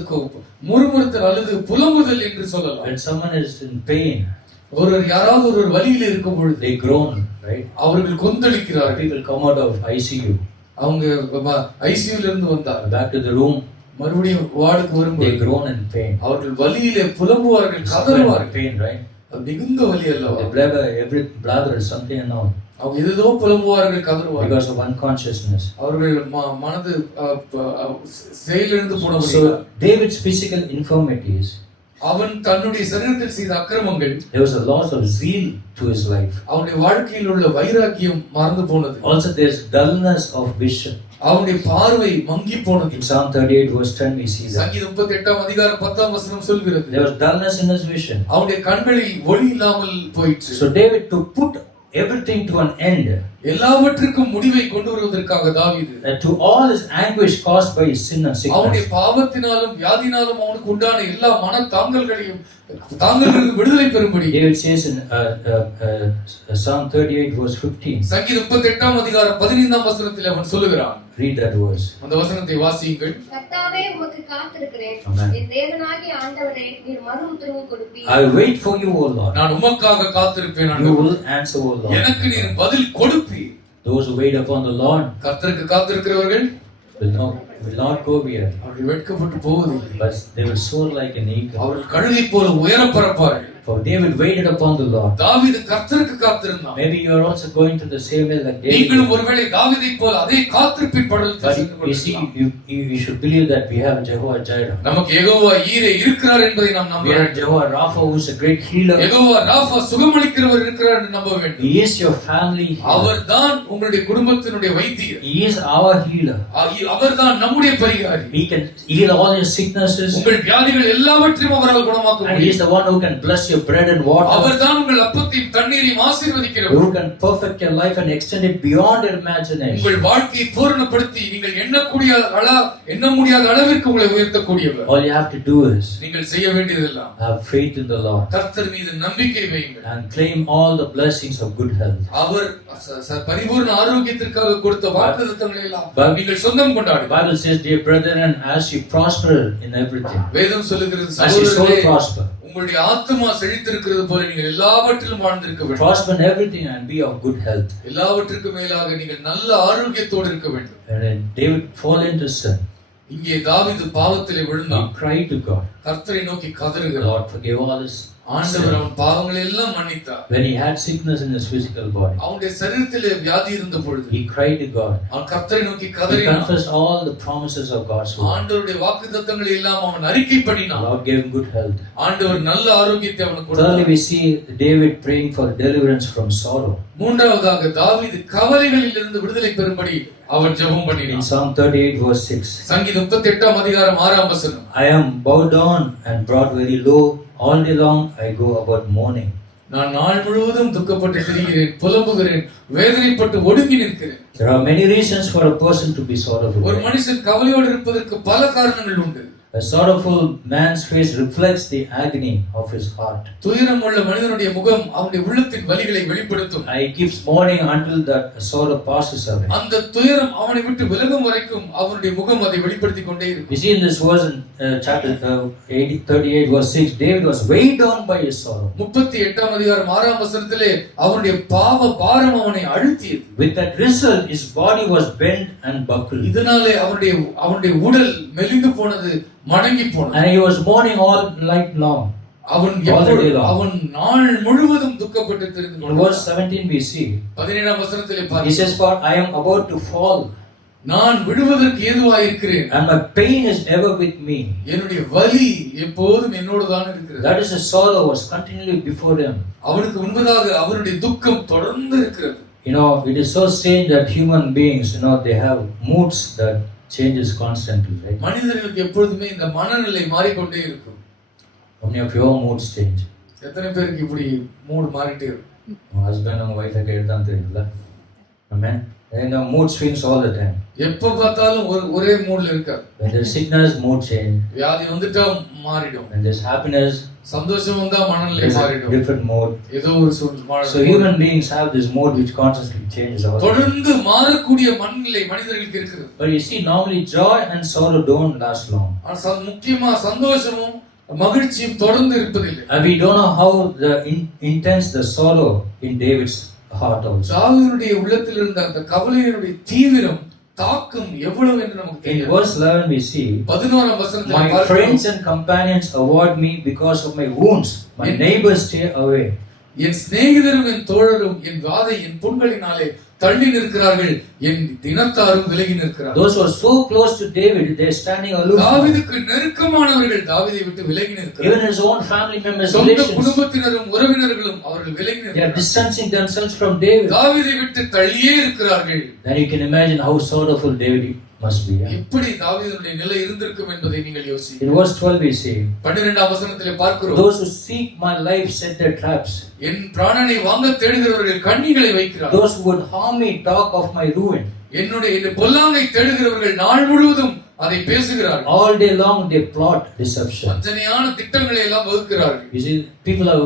முறுமுறுத்தல் அல்லது புலம்புதல் என்று சொல்லலாம். When someone is in pain, யாராவது ஒரு வலியில இருக்கும் பொழுது they groan, right? அவர்கள் கொந்தளிக்கிறார்கள். People come out of ICU. அவங்க ஐசியூல இருந்து வந்தார். Back to the room. மறுபடியும் வார்டுக்கு வரும்போது they groan in pain. அவர்கள் வலியிலே புலம்புவார்கள், கதறுவார்கள். Pain, right? அது மிகுந்த வலி அல்லவா? Every blather is something now. அவங்க ஏதோ புலம்புவார்கள், கதறுவார்கள். Because of unconsciousness. அவர்கள் மனது செயலிழந்து போன So David's physical infirmities, அவன் தன்னுடைய சரீரத்தில் செய்த அக்கிரமங்கள், there was a loss of zeal to his life. அவனுடைய வாழ்க்கையில் உள்ள வைராக்கியம் மறந்து போனது. Also there's dullness of vision. அவனுடைய பார்வை மங்கி போனது. In Psalm 38 verse 10 we see that. சங்கீதம் 38ஆம் அதிகாரம் 10ஆம் வசனம் சொல்கிறது. There was dullness in his vision. அவனுடைய கண்களில் ஒளி இல்லாமல் போயிற்று. So David to put everything to an end, எல்லாவற்றுக்கும் முடிவை கொண்டு வருவதற்காக தாவீது, to all his anguish caused by his sin and sickness, அவனுடைய பாவத்தினாலும் வியாதினாலும் அவனுக்கு உண்டான எல்லா மன தாங்கல்களையும் தாங்களுக்கு விடுதலை பெறும்படி David says in Psalm 38 verse 15. சங்கீதம் 38ஆம் அதிகாரம் 15ஆம் வசனத்தில் அவன் சொல்லுகிறான். Read that verse. அந்த வசனத்தை வாசியுங்கள். கர்த்தாவே உமக்கு காத்திருக்கிறேன். என் தேவனாகிய ஆண்டவரே நீர் மறு உத்தரவு கொடுப்பீர். I will wait for you, O Lord. நான் உமக்காக காத்திருப்பேன். You will answer, O Lord. எனக்கு நீர் பதில் கொடுப்பீர். Those who wait upon the Lord கர்த்தருக்கு காத்திருக்கிறவர்கள் will not go weary. அவர்கள் வெட்கப்பட்டு போவதில்லை. But they will soar like an eagle. அவர்கள் கழுகை போல உயர பறப்பார்கள். For David waited upon the Lord. தாவீது கர்த்தருக்கு காத்திருந்தான். Maybe you are also going to the same way like David. நீங்களும் ஒருவேளை தாவீதை போல அதே காத்திருப்பின் படலத்தில் சென்று கொண்டிருக்கலாம். You should believe that we have Jehovah Jireh. நமக்கு யெகோவா ஈரே இருக்கிறார் என்பதை நாம் நம்ப We have வேண்டும். Jehovah Rapha who is a great healer. Jehovah Rafah சுகமளிக்கிறவர் இருக்கிறார் என்று நம்ப வேண்டும். He is your family healer. அவர்தான் உங்களுடைய குடும்பத்தினுடைய வைத்தியர். He is our healer. அவர்தான் நம்முடைய பரிகாரி. He can heal all your sicknesses. உங்கள் வியாதிகள் எல்லாவற்றையும் அவரால் குணமாக்க And he is முடியும். the one who can bless your bread and water. அவர்தான் உங்கள் அப்பத்தையும் தண்ணீரையும் ஆசீர்வதிக்கிறவர். Who can perfect your life and extend it beyond your imagination. உங்கள் வாழ்க்கையை பூரணப்படுத்தி நீங்கள் எண்ண முடியாத அளவிற்கு உங்களை உயர்த்தக்கூடியவர். All you have to do is நீங்கள் செய்ய வேண்டியதெல்லாம் have faith in the Lord கர்த்தர் மீது நம்பிக்கை வையுங்கள். and claim all the blessings of good health. அவர் பரிபூர்ண ஆரோக்கியத்திற்காக கொடுத்த வாக்குத்தத்தங்களை எல்லாம் நீங்கள் சொந்தம் கொண்டாடுங்கள். Bible says, dear brethren, as you prosper in everything, வேதம் சொல்லுகிறது, as your soul சகோதரரே prosper, உங்களுடைய ஆத்துமா செழித்திருக்கிறது போல நீங்கள் எல்லாவற்றிலும் வாழ்ந்திருக்க வேண்டும். Prosper in everything and be of good health. எல்லாவற்றுக்கும் மேலாக நீங்கள் நல்ல ஆரோக்கியத்தோடு இருக்க வேண்டும். And then David fall into sin. இங்கே தாவீது பாவத்திலே விழுந்தான். He cried to God. கர்த்தரை நோக்கி கதறுகிறார். Lord, forgive all his ஆண்டவர் அவன் பாவங்களை எல்லாம் மன்னித்தார். When he had sickness in his physical body, அவனுடைய சரீரத்திலே வியாதி இருந்த பொழுது he cried to God. அவன் கர்த்தரை நோக்கி He கதறினான். confessed all the promises of God's word. ஆண்டவருடைய வாக்குத்தத்தங்களை எல்லாம் அவன் அறிக்கை பண்ணினான். Lord gave him good health. ஆண்டவர் நல்ல ஆரோக்கியத்தை அவனுக்கு Thirdly, கொடுத்தார். we see David praying for deliverance from sorrow. மூன்றாவதாக தாவீது கவலைகளில் இருந்து விடுதலை பெறும்படி அவன் ஜெபம் In பண்ணினான். Psalm 38 verse 6, சங்கீதம் 38 அதிகாரம் 6 வசனம். I am bowed down and brought very low. All day long I go about mourning. நான் நாள் முழுவதும் துக்கப்பட்டு திரிகிறேன், புலம்புகிறேன், வேதனைப்பட்டு ஒடுங்கி நிற்கிறேன். There are many reasons for a person to be sorrowful. ஒரு மனுஷன் கவலையோடு இருப்பதற்கு பல காரணங்கள் உண்டு. A sorrowful man's face reflects the agony of his heart. துயரம் உள்ள மனிதனுடைய முகம் அவனுடைய உள்ளத்தின் வலிகளை வெளிப்படுத்தும். He keeps mourning until that sorrow passes away. அந்த துயரம் அவனை விட்டு விலகும் வரைக்கும் அவனுடைய முகம் அதை வெளிப்படுத்திக் கொண்டே இருக்கும். We see in this verse in chapter 38 verse 6, David was weighed down by his sorrow. 38 அதிகாரம் 6 வசனத்திலே அவனுடைய பாவ பாரம் அவனை அழுத்தியது. With that result, his body was bent and buckled. இதனாலே அவனுடைய உடல் மெலிந்து போனது, மடங்கி போனது. And he was mourning all night long. அவன் நாள் முழுவதும் துக்கப்பட்டு திரிந்து In verse 17 we see, 17 வசனத்திலே he பாருங்கள். says, for I am about to fall நான் விழுவதற்கு ஏதுவாய் இருக்கிறேன். and my pain is ever with me. என்னுடைய வலி எப்போதும் என்னோடு தான் இருக்கிறது. That is, his sorrow was continually before him. அவனுக்கு முன்பதாக அவனுடைய துக்கம் தொடர்ந்து இருக்கிறது. You know, it is so strange that human beings, they have moods that changes constantly, right? மனிதர்களுக்கு எப்பொழுதுமே இந்த மனநிலை மாறிக்கொண்டே இருக்கும். How many of your moods change? எத்தனை பேருக்கு இப்படி மூடு மாறிட்டே இருக்கும்? Husband and wife எடுத்தான் தெரியல. Amen. And mood swings all the time. எப்ப பார்த்தாலும் ஒரே மூட்ல இருக்காது. When there's sickness, mood change. வியாதி வந்துட்டா மாறிடும். When there's happiness, சந்தோஷம் வந்தா மனநிலை மாறிடும். different mood. ஏதோ ஒரு சூழ்நிலை. So human beings have this mood which constantly changes. தொடர்ந்து மாறக்கூடிய மனநிலை மனிதர்களுக்கு இருக்குது. But you see, normally joy and sorrow don't last long. ஆனா முக்கியமா சந்தோஷமும் மகிழ்ச்சியும் தொடர்ந்து இருப்பதில்லை. And we don't know how intense the sorrow in David's heart also. தாவீதுடைய உள்ளத்தில் இருந்த அந்த கவலையினுடைய தீவிரம் தாக்கம் எவ்வளவு என்று நமக்கு In தெரியும். verse 11 we see, 11 வசனத்தில் my பார்க்கிறோம். friends and companions avoid me because of my wounds. My neighbors stay away. என் சிநேகிதரும் என் தோழரும் என் வாதை என் புண்களினாலே தள்ளி நிற்கிறார்கள், என் தினத்தாரும் விலகி நிற்கிறார்கள். Those who are so close to David, they are standing aloof. தாவீதுக்கு நெருக்கமானவர்கள் தாவீதை விட்டு விலகி நிற்கிறார்கள். Even his own family members, சொந்த relations, குடும்பத்தினரும் உறவினர்களும் அவர்கள் விலகி they are நிற்கிறார்கள். distancing themselves from David. தாவீதை விட்டு தள்ளியே இருக்கிறார்கள். Then you can imagine how sorrowful David must be. எப்படி தாவீதுடைய நிலை இருந்திருக்கும் என்பதை நீங்கள் யோசியுங்கள். In verse 12 we see, 12 வசனத்திலே பார்க்கிறோம். those who seek my life set their traps. என் பிராணனை வாங்க தேடுகிறவர்கள் கண்ணிகளை வைக்கிறார்கள். Those who would harm me talk of my ruin. என்னுடைய பொல்லாங்கை தேடுகிறவர்கள் நாள் முழுவதும் அதை பேசுகிறார்கள். All day long they plot deception. வஞ்சனையான திட்டங்களை எல்லாம் வகுக்கிறார்கள். You see, people have,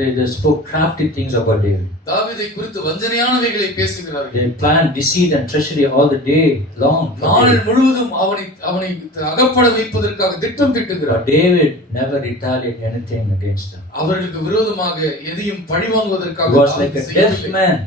they spoke crafty things about David. தாவீதை குறித்து வஞ்சனையானவைகளை பேசுகிறார்கள். They planned deceit and treachery all the day long. நாள் முழுவதும் அவனை அகப்பட வைப்பதற்காக திட்டம் தீட்டுகிறார். But David never retaliated anything against them. அவர்களுக்கு விரோதமாக எதையும் பழிவாங்குவதற்காக He was like a deaf man.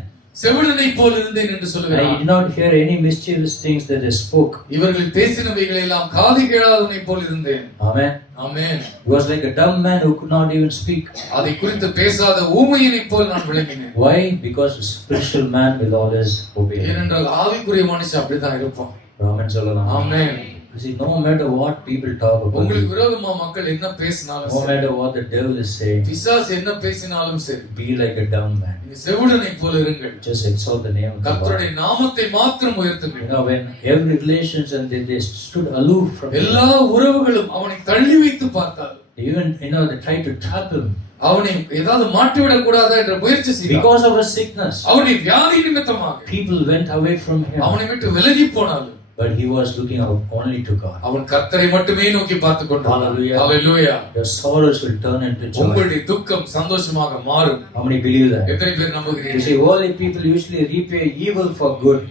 செவிடனை போல் இருந்தேன் என்று I சொல்கிறார். did not hear any mischievous things that they spoke. இவர்கள் பேசினவைகளை எல்லாம் காது கேளாதவனை போல் இருந்தேன். Amen. Amen. He was like a dumb man who could not even speak. அதை குறித்து பேசாத ஊமையனை போல் நான் விளங்கினேன். Why? Because a spiritual man will always obey. ஏனென்றால் ஆவிக்குரிய மனுஷன் அப்படிதான் இருப்பான். Amen. Sallallahu. Amen. You see, no matter what people talk about உங்களுக்கு you, விரோதமா மக்கள் என்ன பேசினாலும் no சரி, matter what the devil is saying, பிசாசு என்ன பேசினாலும் சரி, be like a dumb man. நீங்க செவிடனை போல இருங்கள். Just exalt the name of the Lord. கர்த்தருடைய நாமத்தை மாத்திரம் உயர்த்துங்கள். When every relations and they stood aloof from him. எல்லா உறவுகளும் அவனை தள்ளி வைத்து பார்த்தார்கள். Even they tried to trap him அவனை ஏதாவது மாற்றிவிடக் கூடாதா என்ற முயற்சி செய்தார்கள். because of his sickness. அவனுடைய வியாதி நிமித்தமாக People went away from him, அவனை விட்டு விலகி போனார்கள். but he was looking out only to God. அவன் கர்த்தரை மட்டுமே நோக்கி பார்த்துக் கொண்டிருந்தான். Hallelujah. Hallelujah. Your sorrows will turn into joy. உங்களுடைய துக்கம் சந்தோஷமாக மாறும். How many believe that? எத்தனை பேர் You நம்புகிறீர்கள்? see, worldly people usually repay evil for good.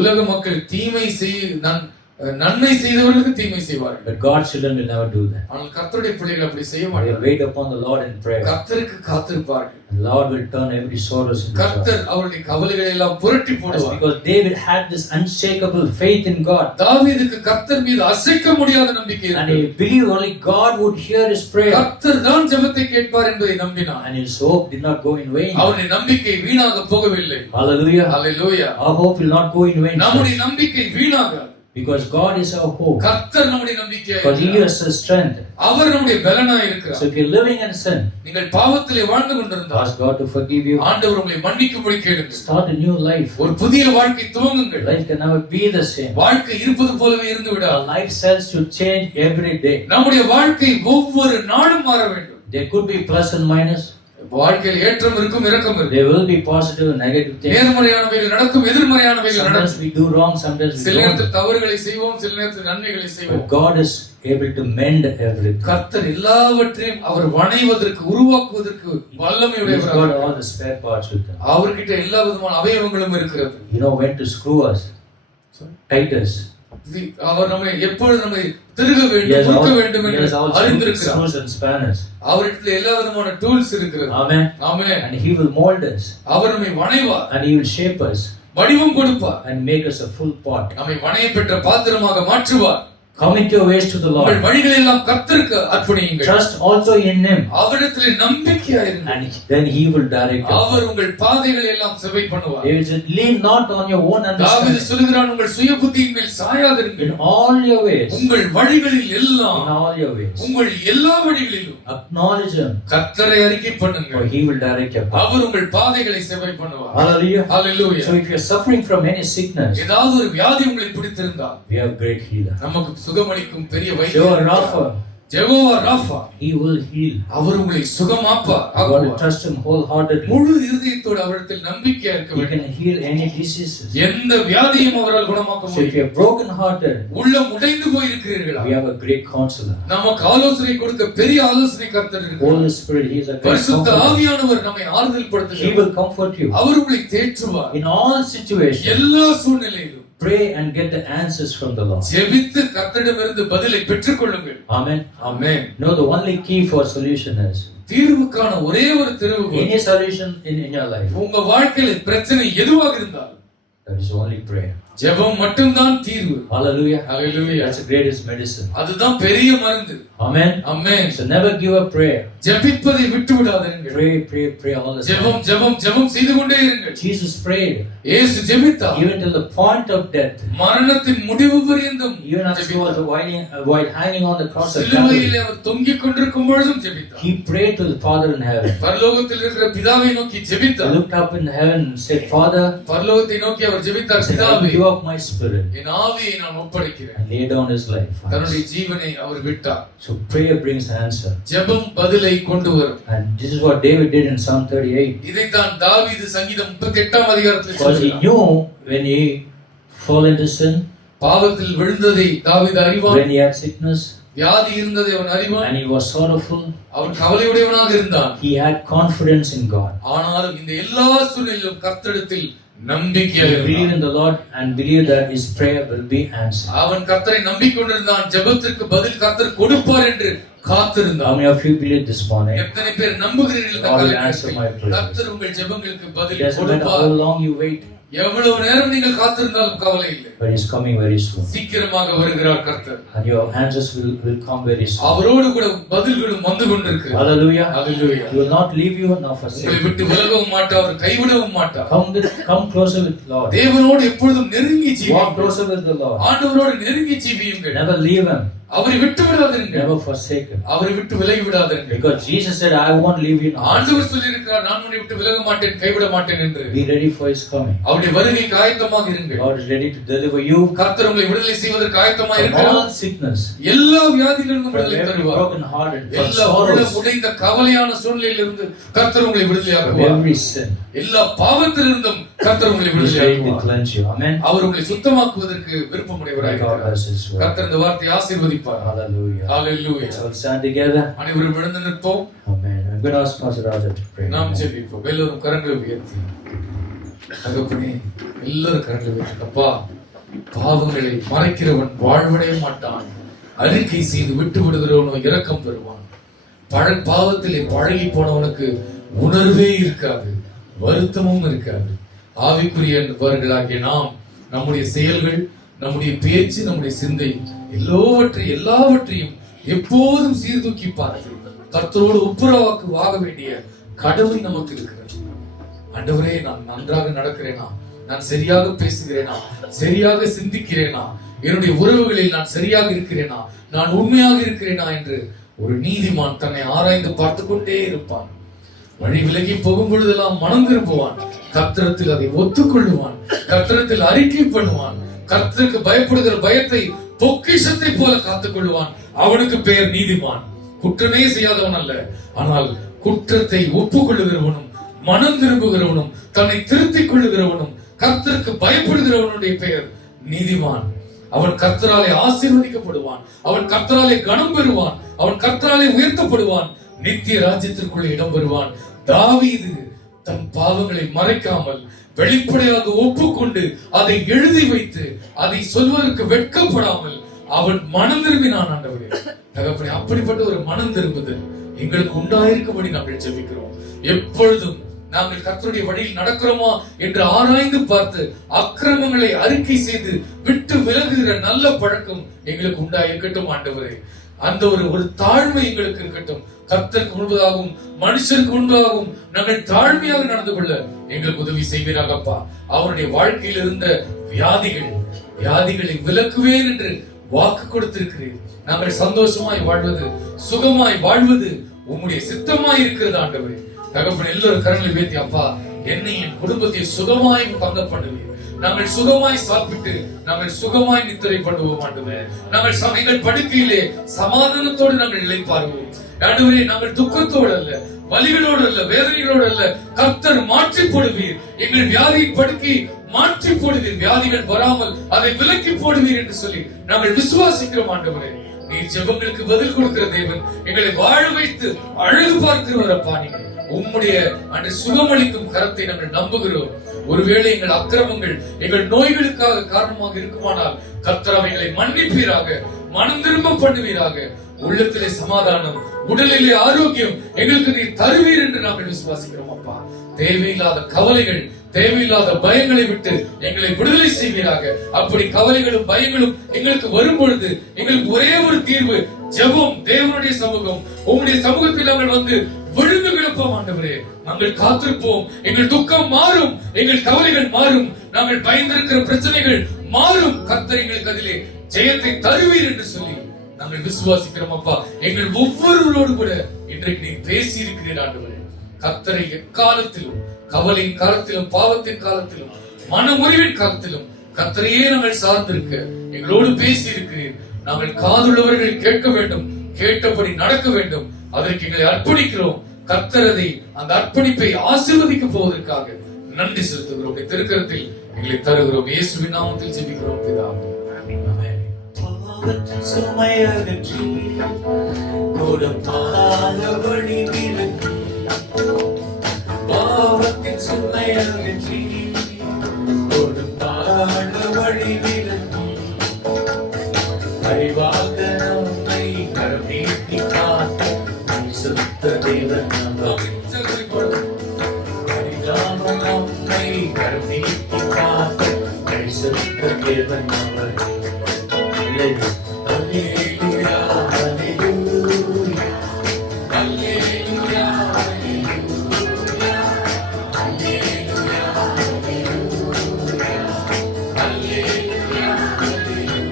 உலக மக்கள் தீமை நன்மை செய்தவர்களுக்கு தீமை செய்வார்கள். But God's children will never do that. ஆனால் கர்த்தருடைய பிள்ளைகள் அப்படி செய்ய They will மாட்டார்கள். wait upon the Lord in prayer. கர்த்தருக்கு காத்திருப்பார்கள். And the Lord will turn every sorrows into joy. கர்த்தர் அவருடைய கவலைகளை எல்லாம் புரட்டி That's போடுவார். because David had this unshakable faith in God. தாவீதுக்கு கர்த்தர் மீது அசைக்க முடியாத நம்பிக்கை And இருந்தது. he believed only God would hear his prayer. கர்த்தர் தான் ஜெபத்தை கேட்பார் என்பதை நம்பினார். And his hope did not go in vain. அவருடைய நம்பிக்கை வீணாக போகவில்லை. Hallelujah. Hallelujah. Our hope will not go in vain. நம்முடைய நம்பிக்கை வீணாகாது. Because God is our hope. கர்த்தர் நம்முடைய நம்பிக்கையாய் Because He இருக்கிறார். is our strength. அவர் நம்முடைய பலனாய் இருக்கிறார். So if you're living in sin, நீங்கள் பாவத்திலே வாழ்ந்து கொண்டிருந்தால் ask God to forgive you. ஆண்டவர் உங்களை மன்னிக்கும்படி கேளுங்கள். Start a new life. ஒரு புதிய வாழ்க்கை துவங்குங்கள். Life can never be the same. வாழ்க்கை இருப்பது போலவே இருந்து Our விடாது. lifestyles should change every day. நம்முடைய வாழ்க்கை ஒவ்வொரு நாளும் மாற வேண்டும். There could be plus and minus. வாழ்க்கையில் ஏற்றம் இருக்கும், இறக்கம் இருக்கும். There will be positive and negative things. நேர்மறையானவைகள் நடக்கும், எதிர்மறையானவைகள் Sometimes நடக்கும். we do wrong, sometimes we சில don't. நேரத்தில் தவறுகளை செய்வோம், சில நேரத்தில் நன்மைகளை செய்வோம். But God is able to mend everything. கர்த்தர் எல்லாவற்றையும் அவர் வணைவதற்கு, உருவாக்குவதற்கு வல்லமை He's got உடையவராக all the spare parts with him. அவர்கிட்ட எல்லா விதமான அவயவங்களும் இருக்கிறது. You know when to screw us, tight us. அவர் நம்மை எப்பொழுது நம்மை திருக He வேண்டும், has முறுக்க all, வேண்டும் he என்று has all அறிந்திருக்கிறார். screws and spanners. அவரிடத்தில் எல்லா விதமான டூல்ஸ் இருக்கிறது. Amen. Amen. And He will mold us. அவர் நம்மை வணைவார், And He will shape us வடிவம் கொடுப்பார், and make us a full pot. நம்மை வணைய பெற்ற பாத்திரமாக மாற்றுவார். Commit your ways to the உங்கள் Lord. வழிகளை எல்லாம் கர்த்தருக்கு அர்ப்பணியுங்கள். Trust also in Him. அவரிடத்தில் நம்பிக்கையாயிருங்கள். And then He will direct you. அவர் உங்கள் பாதைகளை எல்லாம் செவை பண்ணுவார். David said, lean not on your own தாவீது understanding. சொல்கிறான், உங்கள் சுய புத்தியின் மேல் சாயாதிருங்கள். In all your ways. உங்கள் வழிகளில் In எல்லாம், all your ways. உங்கள் எல்லா வழிகளிலும் Acknowledge Him. கர்த்தரை அறிக்கை For பண்ணுங்கள். He will direct your path. அவர் உங்கள் பாதைகளை செவை பண்ணுவார். Hallelujah. Hallelujah. So if you're suffering from any sickness, ஏதாவது ஒரு வியாதி உங்களை பிடித்திருந்தால் we have great healer. நமக்கு சுகமளிக்கும் பெரிய Jehovah வைத்தியர் Rapha, Jehovah Rafah, He will heal. அவர் உங்களை சுகமாப்பார். You got to trust Him wholeheartedly. முழு இருதயத்தோடு அவரிடத்தில் நம்பிக்கையா இருக்க He வேண்டும். can heal any diseases. எந்த வியாதியும் அவரால் குணமாக்க So if முடியும். you're broken hearted, உள்ளம் உடைந்து போயிருக்கிறீர்களா? we have a great counselor. நமக்கு ஆலோசனை கொடுக்க பெரிய ஆலோசனை கர்த்தர் இருக்கிறார். Holy Spirit, He is a great பரிசுத்த comforter. ஆவியானவர் நம்மை ஆறுதல் He படுத்துகிறார். will comfort you. அவர் உங்களை தேற்றுவார். In all situations, எல்லா சூழ்நிலையிலும் pray and get the answers from the Lord. ஜெபித்து கர்த்தரிடமிருந்து பதிலை பெற்றுக் கொள்ளுங்கள். Amen. Amen. No, the only key for solution is தீர்வுக்கான ஒரே ஒரு திறவுகோல், any solution in your life, உங்க வாழ்க்கையில பிரச்சனை எதுவாக இருந்தாலும் that is only prayer. ஜெபம் மட்டும்தான் தீர்வு. Hallelujah. Hallelujah. That's the greatest medicine. அதுதான் பெரிய மருந்து. Amen. ஆமென். So never give up prayer. ஜெபிப்பதை விட்டு விடாதீர்கள். Pray, pray, pray all the time. ஜெபம் ஜெபம் ஜெபம் செய்து கொண்டே இருங்கள். Jesus prayed இயேசு ஜெபித்தார். even till the point of death. மரணத்தின் முடிவு பரியந்தம் Even as he was while hanging on the cross of சிலுவையிலே Calvary, அவர் தொங்கிக் கொண்டிருக்கும் பொழுதும் ஜெபித்தார். he prayed to the Father in heaven. பரலோகத்தில் இருக்கிற பிதாவை நோக்கி He ஜெபித்தார். looked up in heaven and said, Father, பரலோகத்தை நோக்கி அவர் ஜெபித்தார், I பிதாவே give up my spirit, என் ஆவியை நான் ஒப்படைக்கிறேன். and lay down his life. தன்னுடைய ஜீவனை அவர் விட்டார். So prayer brings the answer. ஜெபம் பதிலை கொண்டு வரும். And this is what David did in Psalm 38. இதைத்தான் தாவீது சங்கீதம் 38ஆம் அதிகாரத்தில் Because he சொல்கிறார். knew when he fall into sin, பாவத்தில் விழுந்ததை தாவீது அறிவான். when he had sickness, வியாதி இருந்ததை அவன் அறிவான். and he was sorrowful, அவன் கவலையுடையவனாக இருந்தான். he had confidence in God. ஆனாலும் இந்த எல்லா சூழ்நிலையிலும் கர்த்தரிடத்தில் He நம்பிக்கையாக believed இருந்தான். in the Lord and believed that his prayer will be answered. அவன் கர்த்தரை நம்பிக்கொண்டிருந்தான். ஜெபத்திற்கு பதில் கர்த்தர் கொடுப்பார் என்று How காத்திருந்தான். many of you believe this morning? எத்தனை பேர் நம்புகிறீர்கள் இந்த God will answer my காலகட்டத்தில்? prayer. கர்த்தர் உங்கள் ஜெபங்களுக்கு It பதில் doesn't matter how கொடுப்பார். long you wait, எவ்வளவு நேரம் நீங்கள் காத்திருந்தாலும் கவலை இல்லை. but he's coming very soon. சீக்கிரமாக வருகிறார் கர்த்தர். And your answers will come very soon. அவரோடு கூட பதில்களும் வந்து கொண்டிருக்கிறது. Hallelujah. Hallelujah. He will not leave you nor forsake உங்களை you. விட்டு விலகவும் மாட்டார், கைவிடவும் மாட்டார். Come closer with Lord. தேவனோடு எப்பொழுதும் நெருங்கி Walk ஜீவியுங்கள். closer with the Lord. ஆண்டவரோடு நெருங்கி ஜீவியுங்கள். Never leave him. அவரை விட்டு விடாதீர்கள். Never forsake him. அவரை விட்டு விலகி விடாதீர்கள். Because Jesus said, I won't leave you nor forsake ஆண்டவர் சொல்லியிருக்கிறார், நான் உன்னை விட்டு விலக மாட்டேன், கைவிட மாட்டேன் என்று. you. Be ready for his coming. அவருடைய வருகைக்கு ஆயத்தமாக இருங்கள். God is ready to deliver you கர்த்தர் உங்களை விடுதலை செய்வதற்கு ஆயத்தமாக from இருக்கிறார். all sickness, எல்லா வியாதிகளிலிருந்தும் from விடுதலை every தருவார். broken hearted, from எல்லா sorrows, உள்ள உடைந்த கவலையான சூழ்நிலையிலிருந்து கர்த்தர் உங்களை from விடுதலையாக்குவார். every sin. எல்லா பாவத்திலிருந்தும் கர்த்தர் உங்களை He is ready to விடுதலையாக்குவார். cleanse you. Amen. அவர் உங்களை சுத்தமாக்குவதற்கு விருப்பமுடையவராக God இருக்கிறார். bless his word. கர்த்தர் இந்த வார்த்தையை ஆசீர்வதிப்பார். Hallelujah. ஹalleluya. So we'll stand together. அனைவரும் எழுந்து நிற்போம். Amen. I'm going to ask Pastor Raja to pray. நாம் Amen. ஜெபிப்போம். எல்லோரும் கரங்களை உயர்த்தி. தகப்பனே, எல்லாரும் கரங்களை உயர்த்தி. அப்பா, பாவங்களை மறைக்கிறவன் வாழ்வடைய மாட்டான், அறிக்கை செய்து விட்டு விடுகிறவனோ இரக்கம் பெறுவான். பாவத்திலே பழகி போனவனுக்கு உணர்வே இருக்காது, வருத்தமும் இருக்காது. ஆவிக்குரியவர்களாகிய நாம் நம்முடைய செயல்கள், நம்முடைய பேச்சு, நம்முடைய சிந்தை எல்லாவற்றையும் எப்போதும் சீர்தூக்கி பார்த்து கர்த்தரோடு ஒப்புரவாக வேண்டிய கடமை நமக்கு இருக்கிறது. ஆண்டவரே, நான் நன்றாக நடக்கிறேனா, நான் சரியாக பேசுகிறேனா, சரியாக சிந்திக்கிறேனா, என்னுடைய உறவுகளில் நான் சரியாக இருக்கிறேனா, நான் உண்மையாக இருக்கிறேனா என்று ஒரு நீதிமான் தன்னை ஆராய்ந்து பார்த்து கொண்டே இருப்பான். வழி விலகி போகும் பொழுதெல்லாம் மனம் திரும்புவான், கர்த்தரத்தில் அதை ஒத்துக்கொள்ளுவான், கர்த்தரத்தில் அறிக்கை பண்ணுவான், கர்த்தருக்கு பயப்படுகிற பயத்தை பொக்கிஷத்தை போல காத்துக் கொள்வான். அவனுக்கு பெயர் நீதிமான். குற்றமே செய்யாதவன் அல்ல, ஆனால் குற்றத்தை ஒப்புக்கொள்ளுகிறவனும் மனம் திரும்புகிறவனும் தன்னை திருத்திக் கொள்ளுகிறவனும் கர்த்தருக்கு பயப்படுகிறவனுடைய பெயர் நீதிமான். அவன் கர்த்தராலே ஆசீர்வதிக்கப்படுவான், அவன் கர்த்தராலே கனம் பெறுவான், அவன் கர்த்தராலே உயர்த்தப்படுவான், நித்திய ராஜ்யத்திற்குள்ளே இடம் பெறுவான். தாவீது தன் பாவங்களை மறைக்காமல் வெளிப்படையாக ஒப்புக்கொண்டு அதை எழுதி வைத்து அதை சொல்வதற்கு வெட்கப்படாமல் அவன் மனம் திரும்பினான். ஆண்டவரே தகப்பனே, அப்படிப்பட்ட ஒரு மனம் திரும்புதல் எங்களுக்கு உண்டாயிருக்கும்படி நாங்கள் ஜெபிக்கிறோம். எப்பொழுதும் நாங்கள் கர்த்தருடைய வழியில் நடக்கிறோமா என்று ஆராய்ந்து பார்த்து அக்கிரமங்களை அறிக்கை செய்து விட்டு விலகுகிற நல்ல பழக்கம் எங்களுக்கு உண்டாயிருக்கட்டும். ஆண்டவரே, அந்த ஒரு தாழ்மை எங்களுக்கு இருக்கட்டும். கர்த்தருக்கு முன்பதாகவும் மனுஷருக்கு முன்பதாகவும் நாங்கள் தாழ்மையாக நடந்து கொள்ள எங்களுக்கு உதவி செய்வீராகப்பா. அவருடைய வாழ்க்கையில் இருந்த வியாதிகளை விலக்குவேன் என்று வாக்கு கொடுத்திருக்கிறீர். நாங்கள் சந்தோஷமாய் வாழ்வது, சுகமாய் வாழ்வது உம்முடைய சித்தமாய் இருக்கிறது. ஆண்டவரே தகப்பன், எல்லோரும் கரங்களை உயர்த்தி, அப்பா, என்னை என் குடும்பத்தை சுகமாய் பங்க பண்ணுவீர். நாங்கள் சுகமாய் சாப்பிட்டு நாங்கள் சுகமாய் நித்திரை பண்ணுவோம். ஆண்டவரே, நாங்கள் எங்கள் படுக்கையிலே சமாதானத்தோடு நாங்கள் இளைப்பாறுவோம். ஆண்டவரே, நாங்கள் துக்கத்தோடு அல்ல, வலிகளோடு அல்ல, வேதனைகளோடு அல்ல, கர்த்தர் மாற்றி போடுவீர். எங்கள் வியாதியின் படுக்கை மாற்றி போடுவீர், வியாதிகள் வராமல் அதை விலக்கி போடுவீர் என்று சொல்லி நாங்கள் விசுவாசிக்கிறோம். ஆண்டவரே, நீர் ஜெபங்களுக்கு பதில் கொடுக்கிற தேவன், எங்களை வாழ வைத்து அழகு பார்க்கிறவரப்பா. நீங்கள் உம்முடைய அன்று சுகமளிக்கும் கரத்தை நாங்கள் நம்புகிறோம். ஒருவேளை எங்கள் அக்கிரமங்கள் எங்கள் நோய்களுக்காக காரணமாக இருக்குமானால் கர்த்தர் அவைகளை மன்னிப்பீராக, மனம் திரும்ப பண்ணுவீராக. உள்ளத்திலே சமாதானம், உடலிலே ஆரோக்கியம் எங்களுக்கு நீர் தருவீர் என்று நாங்கள் விசுவாசிக்கிறோம். அப்பா, தேவையில்லாத கவலைகள், தேவையில்லாத பயங்களை விட்டு எங்களை விடுதலை செய்வீராக. அப்படி கவலைகளும் பயங்களும் எங்களுக்கு வரும் பொழுது எங்களுக்கு ஒரே ஒரு தீர்வு, ஜெபம், தேவனுடைய சமூகம். உம்முடைய சமூகத்தில் நாங்கள் வந்து விழுந்து கிடப்போம். ஆண்டவரே, நாங்கள் காத்திருப்போம். எங்கள் துக்கம் மாறும், எங்கள் கவலைகள் மாறும், நாங்கள் பயந்திருக்கிற பிரச்சனைகள் மாறும். கர்த்தர் எங்களுக்கு அதிலே ஜெயத்தை தருவீர் என்று சொல்லி நாங்கள் விசுவாசிக்கிறோம். அப்பா, எங்கள் ஒவ்வொருவரோடு கூட இன்றைக்கு நீ பேசி இருக்கிறீர். ஆண்டவரே, கர்த்தரை எக்காலத்திலும், கவலையின் காலத்திலும், பாவத்தின் காலத்திலும், மன முறிவின் காலத்திலும் கர்த்தரையே நாங்கள் சார்ந்திருக்க எங்களோடு பேசி இருக்கிறீர். நாங்கள் காதுள்ளவர்கள் கேட்க வேண்டும், கேட்டபடி நடக்க வேண்டும். அதற்கு எங்களை அர்ப்பணிக்கிறோம். கர்த்தரதை அந்த அர்ப்பணிப்பை ஆசீர்வதிக்க போவதற்காக நன்றி செலுத்துகிறோம். திருக்கரத்தில் எங்களை தருகிறோம். இயேசுவின் நாமத்தில் ஜெபிக்கிறோம் பிதாவே. ஆமென். பாவத்தின் சுமை அகற்றி கொடுத்தாத வழி விலக்கி, பாவத்தின் சுமை அகற்றி கொடுத்தாத வழி விலக்கி, அறிவாக நம்மை கருணீட்டி காத்த சுத்த தேவன் நம்மை கருணீட்டி காத்த சுத்த தேவன் அவர். Hallelujah, hallelujah, hallelujah, hallelujah, hallelujah, hallelujah, hallelujah, hallelujah.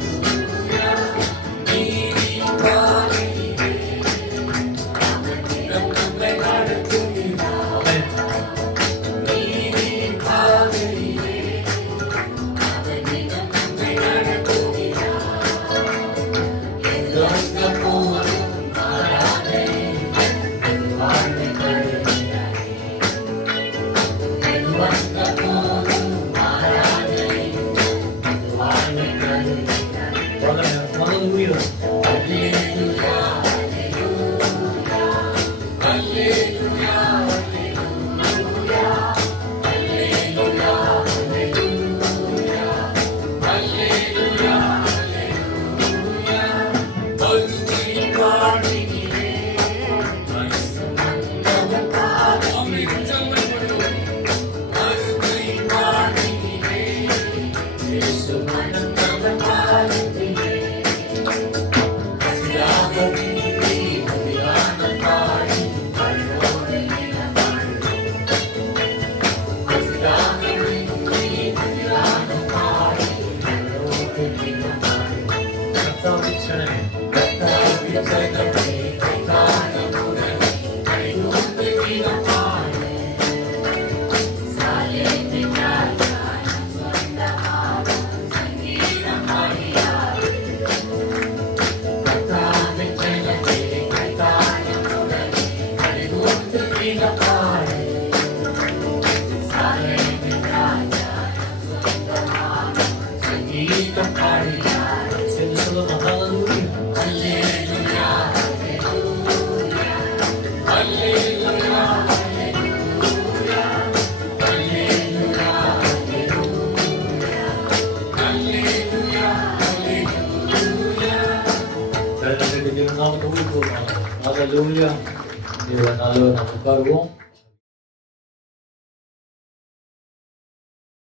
நீதி பாரிலே நம்மை நடத்துகிறார். நீதி பாரிலே நம்மை நடத்துகிறார். நாமத்தை ஊக்குவோம். Hallelujah. தேவன் நல்லவர். நாம் உட்காருவோம்.